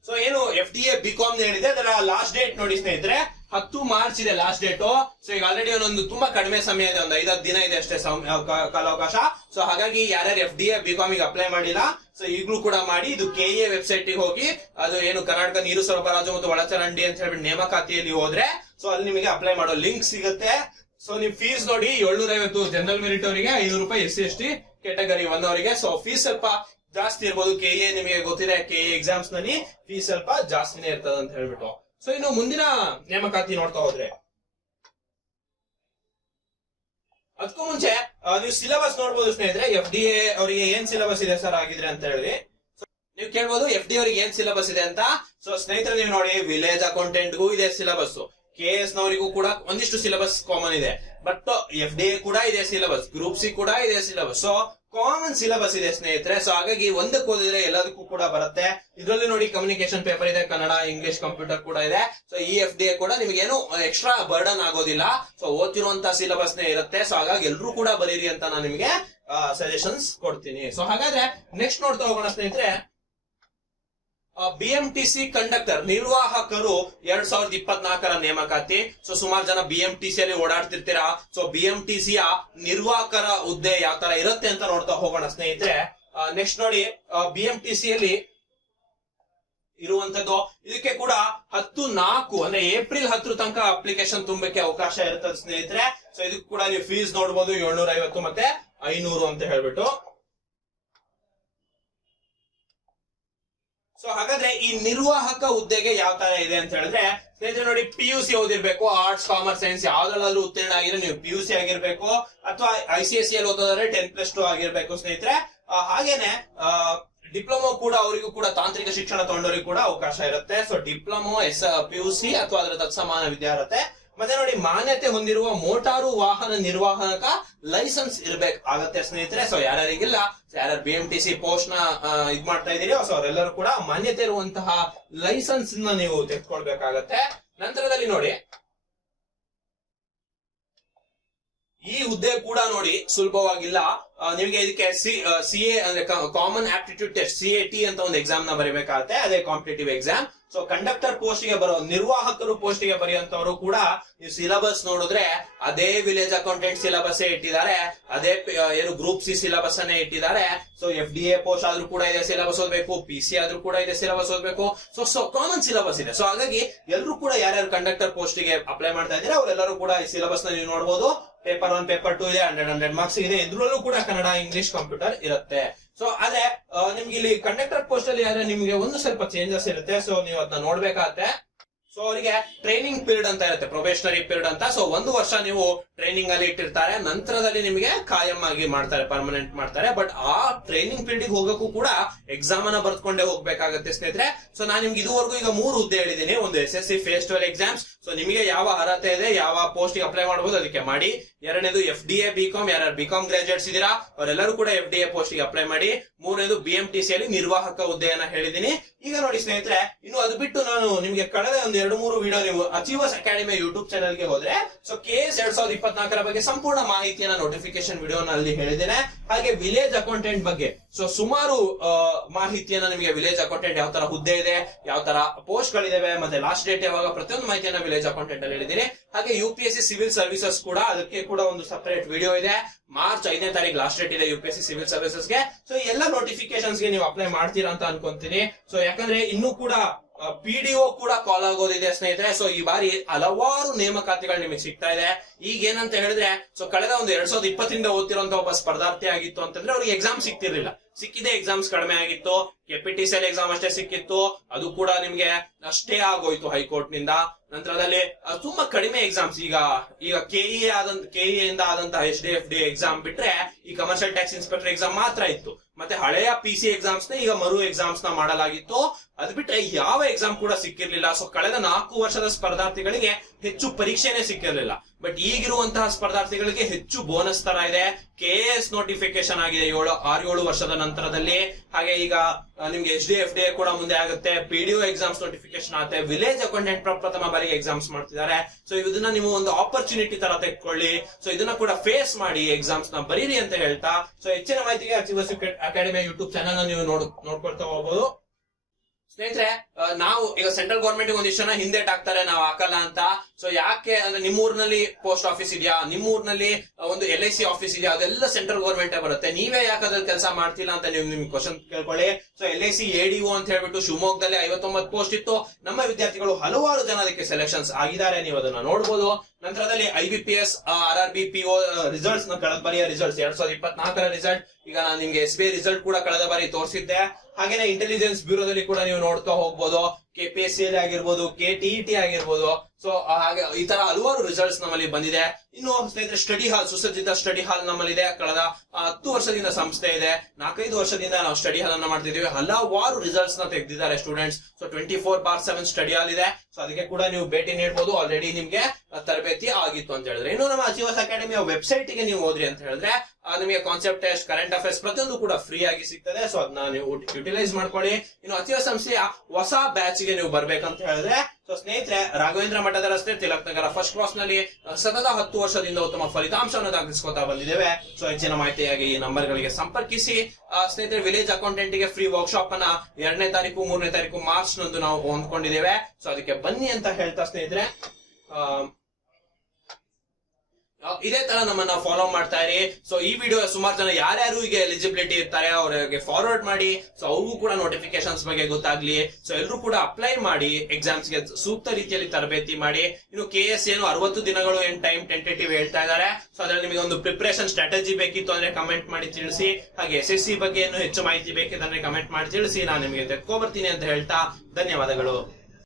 ಸೊ ಏನು F D A B com ಹೇಳಿದೆ, ಅದರ ಲಾಸ್ಟ್ ಡೇಟ್ ನೋಡಿ, ಸ್ನೇಹಿತರೆ. ಹತ್ತು ಮಾರ್ಚ್ ಇದೆ ಲಾಸ್ಟ್ ಡೇಟ್ ಸೊ ಈಗ ಆಲ್ರೆಡಿ ಒಂದೊಂದು ತುಂಬಾ ಕಡಿಮೆ ಸಮಯ ಇದೆ, ಒಂದು ಐದತ್ತು ದಿನ ಇದೆ ಅಷ್ಟೇ ಕಾಲಾವಕಾಶ. ಸೊ ಹಾಗಾಗಿ ಯಾರ್ಯಾರು ಎಫ್ ಡಿ ಎ ಅಪ್ಲೈ ಮಾಡಿಲ್ಲ ಸೊ ಈಗಲೂ ಕೂಡ ಮಾಡಿ, ಇದು ಕೆ ಎ ವೆಬ್ಸೈಟ್ಗೆ ಹೋಗಿ, ಅದು ಏನು ಕರ್ನಾಟಕ ನೀರು ಸರಬರಾಜು ಮತ್ತು ಒಳಚರಂಡಿ ಅಂತ ಹೇಳ್ಬಿಟ್ಟು ನೇಮಕಾತಿಯಲ್ಲಿ ಹೋದ್ರೆ ಸೊ ಅಲ್ಲಿ ನಿಮಗೆ ಅಪ್ಲೈ ಮಾಡೋ ಲಿಂಕ್ ಸಿಗುತ್ತೆ. ಸೊ ನಿಮ್ ಫೀಸ್ ನೋಡಿ ಏಳ್ನೂರ ಐವತ್ತು ಜನರಲ್ ಮೆರಿಟ್ ಅವರಿಗೆ, ಐನೂರು ರೂಪಾಯಿ S C S T category one ಅವರಿಗೆ. ಸೊ ಫೀಸ್ ಸ್ವಲ್ಪ ಜಾಸ್ತಿ ಇರ್ಬೋದು. ಕೆ ಎ ನಿಮಗೆ ಗೊತ್ತಿದೆ ಕೆ ಎ ಎಕ್ಸಾಮ್ಸ್ನಲ್ಲಿ ಫೀಸ್ ಸ್ವಲ್ಪ ಜಾಸ್ತಿನೇ ಇರ್ತದೆ ಅಂತ ಹೇಳ್ಬಿಟ್ಟು. ಸೊ ಇನ್ನು ಮುಂದಿನ ನೇಮಕಾತಿ ನೋಡ್ತಾ ಹೋದ್ರೆ. ಅದಕ್ಕೂ ಮುಂಚೆ ನೀವು ಸಿಲೆಬಸ್ ನೋಡ್ಬೋದು ಸ್ನೇಹಿತರೆ ಎಫ್ ಡಿ ಎ ಅವರಿಗೆ ಏನ್ ಸಿಲೆಬಸ್ ಇದೆ ಸರ್ ಆಗಿದ್ರೆ ಅಂತ ಹೇಳಿ. ನೀವು ಕೇಳ್ಬೋದು ಎಫ್ ಡಿ ಅವರಿಗೆ ಏನ್ ಸಿಲೆಬಸ್ ಇದೆ ಅಂತ. ಸೊ ಸ್ನೇಹಿತರೆ, ನೀವು ನೋಡಿ ವಿಲೇಜ್ ಅಕೌಂಟೆಂಟ್ಗೂ ಇದೆ ಸಿಲೆಬಸ್ ಕೆ ಎಸ್ ನವರಿಗೂ ಕೂಡ ಒಂದಿಷ್ಟು ಸಿಲೆಬಸ್ ಕಾಮನ್ ಇದೆ. ಬಟ್ ಎಫ್ ಡಿ ಕೂಡ ಇದೆ ಸಿಲೆಬಸ್ ಗ್ರೂಪ್ ಸಿ ಕೂಡ ಇದೆ ಸಿಲೆಬಸ್ ಸೊ ಕಾಮನ್ ಸಿಲೆಬಸ್ ಇದೆ, ಸ್ನೇಹಿತರೆ. ಸೊ ಹಾಗಾಗಿ ಒಂದಕ್ಕೆ ಓದಿದ್ರೆ ಎಲ್ಲದಕ್ಕೂ ಕೂಡ ಬರುತ್ತೆ. ಇದರಲ್ಲಿ ನೋಡಿ ಕಮ್ಯುನಿಕೇಶನ್ ಪೇಪರ್ ಇದೆ, ಕನ್ನಡ ಇಂಗ್ಲಿಷ್ ಕಂಪ್ಯೂಟರ್ ಕೂಡ ಇದೆ. ಸೊ ಈ ಎಫ್ ಡಿ ಎ ಕೂಡ ನಿಮಗೆ ಏನು ಎಕ್ಸ್ಟ್ರಾ ಬರ್ಡನ್ ಆಗೋದಿಲ್ಲ. ಸೊ ಓದ್ತಿರುವಂತ ಸಿಲೆಬಸ್ ನೇ ಇರುತ್ತೆ. ಸೊ ಹಾಗಾಗಿ ಎಲ್ಲರೂ ಕೂಡ ಬರೀರಿ ಅಂತ ನಾನು ನಿಮಗೆ ಸಜೆಷನ್ಸ್ ಕೊಡ್ತೀನಿ. ಸೊ ಹಾಗಾದ್ರೆ ನೆಕ್ಸ್ಟ್ ನೋಡ್ತಾ ಹೋಗೋಣ, ಸ್ನೇಹಿತರೆ. ಬಿಎಂಟಿಸಿ ಕಂಡಕ್ಟರ್ ನಿರ್ವಾಹಕರು ಎರಡ್ ಸಾವಿರದ ಇಪ್ಪತ್ನಾಲ್ಕರ ನೇಮಕಾತಿ. ಸೊ ಸುಮಾರು ಜನ ಬಿಎಂಟಿಸಿ ಅಲ್ಲಿ ಓಡಾಡ್ತಿರ್ತೀರಾ? ಸೊ ಬಿಎಂಟಿಸಿ ಯ ನಿರ್ವಾಹಕರ ಹುದ್ದೆ ಯಾವ ತರ ಇರುತ್ತೆ ಅಂತ ನೋಡ್ತಾ ಹೋಗೋಣ ಸ್ನೇಹಿತರೆ. ನೆಕ್ಸ್ಟ್ ನೋಡಿ ಬಿಎಂಟಿಸಿ ಅಲ್ಲಿ ಇರುವಂತದ್ದು. ಇದಕ್ಕೆ ಕೂಡ ಹತ್ತು ನಾಲ್ಕು, ಅಂದ್ರೆ ಏಪ್ರಿಲ್ ಹತ್ತರ ತನಕ ಅಪ್ಲಿಕೇಶನ್ ತುಂಬಕ್ಕೆ ಅವಕಾಶ ಇರ್ತದೆ ಸ್ನೇಹಿತರೆ. ಸೊ ಇದಕ್ಕೆ ಕೂಡ ನೀವು ಫೀಸ್ ನೋಡಬಹುದು ಏಳ್ನೂರ ಐವತ್ತು ಮತ್ತೆ ಐನೂರು ಅಂತ ಹೇಳ್ಬಿಟ್ಟು. ಸೊ ಹಾಗಾದ್ರೆ ಈ ನಿರ್ವಾಹಕ ಹುದ್ದೆಗೆ ಯಾವ ತರ ಇದೆ ಅಂತ ಹೇಳಿದ್ರೆ, ಸ್ನೇಹಿತರೆ ನೋಡಿ ಪಿ ಯು ಸಿ ಓದಿರ್ಬೇಕು ಆರ್ಟ್ಸ್ ಕಾಮರ್ಸ್ ಸೈನ್ಸ್ ಯಾವ್ದ್ರಲ್ಲಾದ್ರೂ ಉತ್ತೀರ್ಣ ಆಗಿದ್ರೆ ನೀವು ಪಿ ಯು ಸಿ ಆಗಿರ್ಬೇಕು, ಅಥವಾ ಐ ಸಿ ಎಸ್ ಸಿ ಅಲ್ಲಿ ಓದೋದಾದ್ರೆ ಟೆನ್ ಪ್ಲಸ್ ಟು ಆಗಿರ್ಬೇಕು, ಸ್ನೇಹಿತರೆ. ಹಾಗೇನೆ ಡಿಪ್ಲೊಮೊ ಕೂಡ ಅವರಿಗೂ ಕೂಡ ತಾಂತ್ರಿಕ ಶಿಕ್ಷಣ ತಗೊಂಡವರಿಗೂ ಕೂಡ ಅವಕಾಶ ಇರುತ್ತೆ. So diploma, S, P U C ಅಥವಾ ಅದರ ತತ್ಸಮಾನ ವಿದ್ಯಾರ್ಹತೆ ಮತ್ತೆ ನೋಡಿ ಮಾನ್ಯತೆ ಹೊಂದಿರುವ ಮೋಟಾರು ವಾಹನ ನಿರ್ವಾಹಕ ಲೈಸೆನ್ಸ್ ಇರಬೇಕು. ಆಗತ್ತೆ ಸ್ನೇಹಿತರೆ. ಸೊ ಯಾರ್ಯಾರಿಗಿಲ್ಲ ಯಾರ್ಯಾರು ಬಿ ಎಂ ಟಿ ಸಿ ಪೋಸ್ಟ್ನ ಇದ್ ಮಾಡ್ತಾ ಇದೀರಿ ಸೊ ಅವರೆಲ್ಲರೂ ಕೂಡ ಮಾನ್ಯತೆ ಇರುವಂತಹ ಲೈಸೆನ್ಸ್ನ ನೀವು ತೆಗೆದುಕೊಳ್ಬೇಕಾಗತ್ತೆ. ನಂತರದಲ್ಲಿ ನೋಡಿ ಈ ಹುದ್ದೆ ಕೂಡ ನೋಡಿ ಸುಲಭವಾಗಿಲ್ಲ. ನಿಮಗೆ ಇದಕ್ಕೆ ಸಿ ಸಿ ಎ ಅಂದ್ರೆ common aptitude test C A T ಅಂತ ಒಂದು ಎಕ್ಸಾಮ್ನ ಬರೀಬೇಕಾಗತ್ತೆ. ಅದೇ ಕಾಂಪಿಟೇಟಿವ್ ಎಕ್ಸಾಮ್ ಸೊ ಕಂಡಕ್ಟರ್ ಪೋಸ್ಟ್ಗೆ ಬರೋ, ನಿರ್ವಾಹಕರು ಪೋಸ್ಟ್ಗೆ ಬರೆಯುವಂತವರು ಕೂಡ ನೀವು ಸಿಲೆಬಸ್ ನೋಡಿದ್ರೆ ಅದೇ ವಿಲೇಜ್ ಅಕೌಂಟೆಂಟ್ ಸಿಲೆಬಸ್ ಇಟ್ಟಿದ್ದಾರೆ. ಅದೇ ಏನು ಗ್ರೂಪ್ ಸಿ ಸಿಲೆಬಸ್ ಅನ್ನೇ ಇಟ್ಟಿದ್ದಾರೆ. So F D A post ಆದ್ರೂ ಕೂಡ ಇದೆ ಸಿಲೆಬಸ್ ಓದಬೇಕು ಪಿ ಸಿ ಆದ್ರೂ ಕೂಡ ಇದೆ ಸಿಲೆಬಸ್ ಓದಬೇಕು. ಸೊ ಸೊ ಕಾಮನ್ ಸಿಲೆಬಸ್ ಇದೆ. ಸೊ ಹಾಗಾಗಿ ಎಲ್ಲರೂ ಕೂಡ ಯಾರ್ಯಾರು ಕಂಡಕ್ಟರ್ ಪೋಸ್ಟ್ಗೆ ಅಪ್ಲೈ ಮಾಡ್ತಾ ಇದ್ದೀರಾ, ಅವರೆಲ್ಲರೂ ಕೂಡ ಈ ಸಿಲೆಬಸ್ನ ನೀವು ನೋಡಬಹುದು ಪೇಪರ್ ಒನ್, ಪೇಪರ್ ಟೂ ಇದೆ ಹಂಡ್ರೆಡ್ ಹಂಡ್ರೆಡ್ ಮಾರ್ಕ್ಸ್ ಇದೆ. ಇದ್ರಲ್ಲೂ ಕೂಡ ಕನ್ನಡ, ಇಂಗ್ಲಿಷ್ ಕಂಪ್ಯೂಟರ್ ಇರುತ್ತೆ. ಸೊ ಅದೇ ನಿಮ್ಗೆ ಇಲ್ಲಿ ಕಂಡಕ್ಟರ್ ಪೋಸ್ಟ್ ಅಲ್ಲಿ ಆದ್ರೆ ನಿಮ್ಗೆ ಒಂದು ಸ್ವಲ್ಪ ಚೇಂಜಸ್ ಇರುತ್ತೆ. ಸೊ ನೀವು ಅದನ್ನ ನೋಡ್ಬೇಕಾಗತ್ತೆ. ಸೊ ಅವರಿಗೆ ಟ್ರೈನಿಂಗ್ ಪೀರಿಯಡ್ ಅಂತ ಇರುತ್ತೆ ಪ್ರೊಬೇಷನರಿ ಪೀರಿಯಡ್ ಅಂತ. ಸೊ ಒಂದು ವರ್ಷ ನೀವು ಟ್ರೈನಿಂಗ್ ಅಲ್ಲಿ ಇಟ್ಟಿರ್ತಾರೆ, ನಂತರದಲ್ಲಿ ನಿಮಗೆ ಕಾಯಂ ಆಗಿ ಮಾಡ್ತಾರೆ ಪರ್ಮನೆಂಟ್ ಮಾಡ್ತಾರೆ. ಬಟ್ ಆ ಟ್ರೈನಿಂಗ್ ಪೀರಿಯಡ್ ಹೋಗಕ್ಕೂ ಕೂಡ ಎಕ್ಸಾಮ್ ಅನ್ನ ಬರ್ತ್ಕೊಂಡೇ ಹೋಗ್ಬೇಕಾಗುತ್ತೆ ಸ್ನೇಹಿತರೆ. ಸೊ ನಾನು ನಿಮ್ಗೆ ಇದುವರೆಗೂ ಈಗ ಮೂರು ಹುದ್ದೆ ಹೇಳಿದೀನಿ ಒಂದು S S C phase twelve exams so ನಿಮಗೆ ಯಾವ ಅರ್ಹತೆ ಇದೆ, ಯಾವ ಪೋಸ್ಟ್ ಅಪ್ಲೈ ಮಾಡಬಹುದು ಅದಕ್ಕೆ ಮಾಡಿ. ಎರಡನೇದು F D A B com ಯಾರು ಬಿಕಾಮ್ ಗ್ರಾಜುಯೇಟ್ಸ್ ಇದೀರಾ ಅವರೆಲ್ಲರೂ ಕೂಡ ಎಫ್ ಡಿ ಎ ಪೋಸ್ಟ್ಗೆ ಅಪ್ಲೈ ಮಾಡಿ. ಮೂರನೇದು ಬಿ ಅಲ್ಲಿ ನಿರ್ವಾಹಕ ಹುದ್ದೆಯನ್ನ ಹೇಳಿದೀನಿ ಈಗ ನೋಡಿ ಸ್ನೇಹಿತರೆ, ಇನ್ನು ಅದು ಬಿಟ್ಟು ನಾನು ನಿಮಗೆ ಕಳೆದ ಒಂದು ಎರಡು ಮೂರು ವಿಡಿಯೋ ನೀವು ಅಚೀವರ್ಸ್ ಅಕಾಡೆಮಿ ಯೂಟ್ಯೂಬ್ ಚಾನಲ್ಗೆ ಹೋದ್ರೆ ಸೊ ಕೆ ಎಸ್ ಎರಡ್ ಸಾವಿರದ ಇಪ್ಪತ್ನಾಲ್ಕರ ಬಗ್ಗೆ ಸಂಪೂರ್ಣ ಮಾಹಿತಿಯನ್ನ ನೋಟಿಫಿಕೇಶನ್ ವಿಡಿಯೋ ನಲ್ಲಿ ಹೇಳಿದ್ದೇನೆ. ಹಾಗೆ ವಿಲೇಜ್ ಅಕೌಂಟೆಂಟ್ ಬಗ್ಗೆ ಸೊ ಸುಮಾರು ಮಾಹಿತಿಯನ್ನ ನಿಮಗೆ ವಿಲೇಜ್ ಅಕೌಂಟೆಂಟ್ ಯಾವ ತರ ಹುದ್ದೆ ಇದೆ ಯಾವ ತರ ಪೋಸ್ಟ್ ಗಳಿದಾವೆ, ಮತ್ತೆ ಲಾಸ್ಟ್ ಡೇಟ್ ಯಾವಾಗ ಪ್ರತಿಯೊಂದು ಮಾಹಿತಿಯನ್ನ ವಿಲೇಜ್ ಅಕೌಂಟೆಂಟ್ ಅಲ್ಲಿ ಹೇಳಿದ್ದೀನಿ. ಹಾಗೆ U P S C civil services ಕೂಡ ಅದಕ್ಕೆ ಕೂಡ ಒಂದು ಸಪರೇಟ್ ವಿಡಿಯೋ ಇದೆ. ಮಾರ್ಚ್ ಐದನೇ ತಾರೀಕು ಲಾಸ್ಟ್ ಡೇಟ್ ಇದೆ U P S C civil ಸರ್ವಿಸಸ್ಗೆ. So ಎಲ್ಲ ನೋಟಿಫಿಕೇಶನ್ಸ್ಗೆ ನೀವು ಅಪ್ಲೈ ಮಾಡ್ತೀರಾ ಅಂತ ಅನ್ಕೊಂತೀನಿ. ಸೊ ಯಾಕಂದ್ರೆ ಇನ್ನೂ ಕೂಡ ಪಿ ಕೂಡ ಕಾಲ್ ಆಗೋದಿದೆ ಸ್ನೇಹಿತರೆ. ಸೊ ಈ ಬಾರಿ ಹಲವಾರು ನೇಮಕಾತಿಗಳು ನಿಮಗೆ ಸಿಗ್ತಾ ಇದೆ. ಈಗ ಏನಂತ ಹೇಳಿದ್ರೆ ಸೊ ಕಳೆದ ಒಂದು ಎರಡ್ ಸಾವಿರದ ಇಪ್ಪತ್ತರಿಂದ ಓದ್ತಿರುವಂತ ಒಬ್ಬ ಸ್ಪರ್ಧಾರ್ಥಿ ಆಗಿತ್ತು ಅಂತಂದ್ರೆ ಅವ್ರಿಗೆ ಎಕ್ಸಾಮ್ ಸಿಕ್ತಿರ್ಲಿಲ್ಲ ಸಿಕ್ಕಿದೆ ಎಕ್ಸಾಮ್ಸ್ ಕಡಿಮೆ ಆಗಿತ್ತು. ಕೆಪಿಟಿಸಿಎಲ್ ಎಕ್ಸಾಮ್ ಅಷ್ಟೇ ಸಿಕ್ಕಿತ್ತು. ಅದು ಕೂಡ ನಿಮ್ಗೆ ಅಷ್ಟೇ ಆಗೋಯ್ತು ಹೈಕೋರ್ಟ್ನಿಂದ ನಂತರದಲ್ಲಿ ತುಂಬಾ ಕಡಿಮೆ ಎಕ್ಸಾಮ್ಸ್ ಈಗ ಈಗ ಕೆಇ ಆದಂತ ಕೆಇ ಇಂದ ಆದಂತಹ H D F D exam ಬಿಟ್ರೆ ಈ ಕಮರ್ಷಿಯಲ್ ಟ್ಯಾಕ್ಸ್ ಇನ್ಸ್ಪೆಕ್ಟರ್ ಎಕ್ಸಾಮ್ ಮಾತ್ರ ಇತ್ತು. ಮತ್ತೆ ಹಳೆಯ ಪಿ ಸಿ ಎಕ್ಸಾಮ್ಸ್ನ ಈಗ ಮರು ಎಕ್ಸಾಮ್ಸ್ನ ಮಾಡಲಾಗಿತ್ತು. ಅದ್ ಬಿಟ್ರೆ ಯಾವ ಎಕ್ಸಾಮ್ ಕೂಡ ಸಿಕ್ಕಿರ್ಲಿಲ್ಲ. ಸೊ ಕಳೆದ ನಾಲ್ಕು ವರ್ಷದ ಸ್ಪರ್ಧಾರ್ಥಿಗಳಿಗೆ ಹೆಚ್ಚು ಪರೀಕ್ಷೆನೆ ಸಿಕ್ಕಿರ್ಲಿಲ್ಲ. ಬಟ್ ಈಗಿರುವಂತಹ ಸ್ಪರ್ಧಾರ್ಥಿಗಳಿಗೆ ಹೆಚ್ಚು ಬೋನಸ್ ತರ ಇದೆ. ಕೆ ಎಸ್ ನೋಟಿಫಿಕೇಶನ್ ಆಗಿದೆ ಏಳು, ಆರು ಏಳು ವರ್ಷದ ನಂತರದಲ್ಲಿ. ಹಾಗೆ ಈಗ ನಿಮ್ಗೆ ಎಚ್ ಡಿ ಎಫ್ ಡಿ ಕೂಡ ಮುಂದೆ ಆಗುತ್ತೆ. ಪಿ ಡಿ ಎಕ್ಸಾಮ್ಸ್ ನೋಟಿಫಿಕೇಶನ್ ಆಗುತ್ತೆ. ವಿಲೇಜ್ ಅಕೌಂಟೆಂಟ್ ಪ್ರಪ್ರಥಮ ಬಾರಿಗೆ ಎಕ್ಸಾಮ್ಸ್ ಮಾಡ್ತಿದ್ದಾರೆ. ಸೊ ಇದನ್ನ ನೀವು ಒಂದು ಆಪರ್ಚುನಿಟಿ ತರ ತೆಕ್ಕೊಳ್ಳಿ. ಸೊ ಇದನ್ನ ಕೂಡ ಫೇಸ್ ಮಾಡಿ ಎಕ್ಸಾಮ್ಸ್ನ ಬರೀರಿ ಅಂತ ಹೇಳ್ತಾ. ಸೊ ಹೆಚ್ಚಿನ ಮಾಹಿತಿಗೆ ಅಕಾಡೆಮಿ ಯೂಟ್ಯೂಬ್ ಚಾನಲ್ ನೀವು ನೋಡ್ ನೋಡ್ಕೊಳ್ತಾ ಹೋಗ್ಬೋದು. ಸ್ನೇಹಿತರೆ ನಾವು ಈಗ ಸೆಂಟ್ರಲ್ ಗೌರ್ಮೆಂಟ್ ಒಂದಿಷ್ಟು ಜನ ಹಿಂದೇಟ್ ಹಾಕ್ತಾರೆ ನಾವು ಹಾಕಲ್ಲ ಅಂತ. ಸೊ ಯಾಕೆ ಅಂದ್ರೆ ನಿಮ್ಮೂರ್ನಲ್ಲಿ ಪೋಸ್ಟ್ ಆಫೀಸ್ ಇದೆಯಾ? ನಿಮ್ಮೂರ್ನಲ್ಲಿ ಒಂದು ಎಲ್ ಐ ಸಿ ಆಫೀಸ್ ಇದೆಯಾ? ಅದೆಲ್ಲ ಸೆಂಟ್ರಲ್ ಗೌರ್ಮೆಂಟ್ ಬರುತ್ತೆ. ನೀವೇ ಯಾಕೆ ಅದ್ರಲ್ಲಿ ಕೆಲಸ ಮಾಡ್ತಿಲ್ಲ ಅಂತ ನೀವು ನಿಮ್ಗೆ ಕ್ವಶನ್ ಕೇಳ್ಕೊಳ್ಳಿ. So L I C ADO ಅಂತ ಹೇಳ್ಬಿಟ್ಟು ಶಿವಮೊಗ್ಗದಲ್ಲಿ ಐವತ್ತೊಂಬತ್ತು ಪೋಸ್ಟ್ ಇತ್ತು. ನಮ್ಮ ವಿದ್ಯಾರ್ಥಿಗಳು ಹಲವಾರು ಜನ ಅದಕ್ಕೆ ಸೆಲೆಕ್ಷನ್ಸ್ ಆಗಿದ್ದಾರೆ. ನೀವು ಅದನ್ನ ನೋಡಬಹುದು ನಂತರದಲ್ಲಿ I B P S R R B P O results ಕಳೆದ ಬಾರಿಯ ರಿಸಲ್ಟ್ಸ್ ಎರಡ್ ಸಾವಿರದ ಇಪ್ಪತ್ನಾಲ್ಕರ ರಿಸಲ್ಟ್ ಈಗ ನಾನು ನಿಮ್ಗೆ ಎಸ್ ಬಿ ಐ ರಿಸಲ್ಟ್ ಕೂಡ ಕಳೆದ ಬಾರಿ ತೋರಿಸಿದ್ದೆ. ಹಾಗೇನೆ ಇಂಟೆಲಿಜೆನ್ಸ್ ಬ್ಯೂರೋದಲ್ಲಿ ಕೂಡ ನೀವು ನೋಡ್ತಾ ಹೋಗ್ಬೋದು. ಕೆ ಪಿ ಎಸ್ ಸಿ ಆಗಿರ್ಬೋದು ಕೆ ಟಿ ಇ ಟಿ ಆಗಿರ್ಬೋದು. ಸೊ ಹಾಗೆ ಈ ತರ ಹಲವಾರು ರಿಸಲ್ಟ್ಸ್ ನಮ್ಮಲ್ಲಿ ಬಂದಿದೆ. ಇನ್ನು ಸ್ನೇಹಿತರೆ ಸ್ಟಡಿ ಹಾಲ್ ಸುಸಜ್ಜಿತ ಸ್ಟಡಿ ಹಾಲ್ ನಮ್ಮಲ್ಲಿದೆ. ಕಳೆದ ಆ, ಹತ್ತು ವರ್ಷದಿಂದ ಸಂಸ್ಥೆ ಇದೆ. ನಾಲ್ಕೈದು ವರ್ಷದಿಂದ ನಾವು ಸ್ಟಡಿ ಹಾಲ್ ಅನ್ನ ಮಾಡ್ತಿದ್ದೀವಿ. ಹಲವಾರು ರಿಸಲ್ಟ್ಸ್ನ ತೆಗೆದಿದ್ದಾರೆ students so twenty four bar seven study hall ಇದೆ. ಸೊ ಅದಕ್ಕೆ ಕೂಡ ನೀವು ಭೇಟಿ ನೀಡಬಹುದು ಆಲ್ರೆಡಿ ನಿಮ್ಗೆ ತರಬೇತಿ ಆಗಿತ್ತು ಅಂತ ಹೇಳಿದ್ರೆ. ಇನ್ನು ನಮ್ಮ ಅಜೀವಸ್ ಅಕಾಡೆಮಿಯ ವೆಬ್ಸೈಟ್ಗೆ ನೀವು ಹೋದ್ರಿ ಅಂತ ಹೇಳಿದ್ರೆ ನಿಮಗೆ ಕಾನ್ಸೆಪ್ಟ್ ಟೆಸ್ಟ್ ಕರೆಂಟ್ ಅಫೇರ್ಸ್ ಪ್ರತಿಯೊಂದು ಕೂಡ ಫ್ರೀ ಆಗಿ ಸಿಗ್ತದೆ. ಸೊ ಅದನ್ನ ನೀವು ಯುಟಿಲೈಸ್ ಮಾಡ್ಕೊಳ್ಳಿ. ಇನ್ನು ಅತಿ ಸಂಸ್ಥೆಯ ಹೊಸ ಬ್ಯಾಚ್ಗೆ ನೀವು ಬರ್ಬೇಕಂತ ಹೇಳಿದ್ರೆ ಸೊ ಸ್ನೇಹಿತರೆ ರಾಘವೇಂದ್ರ ಮಠದ ರಸ್ತೆ ತಿಲಕ್ ನಗರ ಫಸ್ಟ್ ಕ್ಲಾಸ್ನಲ್ಲಿ ಸತತ ಹತ್ತು ವರ್ಷದಿಂದ ಉತ್ತಮ ಫಲಿತಾಂಶವನ್ನು ದಾಖಲಿಸ್ಕೊತಾ ಬಂದಿದ್ದೇವೆ. ಸೊ ಹೆಚ್ಚಿನ ಮಾಹಿತಿಯಾಗಿ ಈ ನಂಬರ್ ಗಳಿಗೆ ಸಂಪರ್ಕಿಸಿ. ಸ್ನೇಹಿತರೆ ವಿಲೇಜ್ ಅಕೌಂಟೆಂಟ್ಗೆ ಫ್ರೀ ವರ್ಕ್ಶಾಪ್ ಅನ್ನ ಎರಡನೇ ತಾರೀಕು ಮೂರನೇ ತಾರೀಕು ಮಾರ್ಚ್ ನಂದು ನಾವು ಹೊಂದ್ಕೊಂಡಿದ್ದೇವೆ. ಸೊ ಅದಕ್ಕೆ ಬನ್ನಿ ಅಂತ ಹೇಳ್ತಾ ಸ್ನೇಹಿತರೆ. ಆ, ಇದೇ ತರ ನಮ್ಮನ್ನ ಫಾಲೋ ಮಾಡ್ತಾ ಇರಿ ಸೊ ಈ ವಿಡಿಯೋ ಸುಮಾರು ಜನ ಯಾರ್ಯಾರು ಈಗ ಎಲಿಜಿಬಿಲಿಟಿ ಇರ್ತಾರೆ, ಅವರಿಗೆ ಫಾರ್ವರ್ಡ್ ಮಾಡಿ ಸೊ ಅವ್ರಿಗೂ ಕೂಡ ನೋಟಿಫಿಕೇಶನ್ಸ್ ಬಗ್ಗೆ ಗೊತ್ತಾಗ್ಲಿ. ಸೊ ಎಲ್ಲರೂ ಕೂಡ ಅಪ್ಲೈ ಮಾಡಿ ಎಕ್ಸಾಮ್ಸ್ಗೆ ಸೂಕ್ತ ರೀತಿಯಲ್ಲಿ ತರಬೇತಿ ಮಾಡಿ. ಇನ್ನು ಕೆ ಎಸ್ ಏನು ಅರವತ್ತು ದಿನಗಳು ಏನ್ ಟೈಮ್ ಟೆಂಟೇಟಿವ್ ಹೇಳ್ತಾ ಇದ್ದಾರೆ ಸೊ ಅದ್ರಲ್ಲಿ ನಿಮಗೆ ಒಂದು ಪ್ರಿಪರೇಷನ್ ಸ್ಟ್ರಾಟಜಿ ಬೇಕಿತ್ತು ಅಂದ್ರೆ ಕಮೆಂಟ್ ಮಾಡಿ ತಿಳಿಸಿ. ಹಾಗೆ ಎಸ್ ಎಸ್ ಸಿ ಬಗ್ಗೆ ಏನು ಹೆಚ್ಚು ಮಾಹಿತಿ ಬೇಕಿದ್ರೆ ಕಮೆಂಟ್ ಮಾಡಿ ತಿಳಿಸಿ. ನಾನು ನಿಮಗೆ ತೆಕ್ಕೋ ಬರ್ತೀನಿ ಅಂತ ಹೇಳ್ತಾ ಧನ್ಯವಾದಗಳು.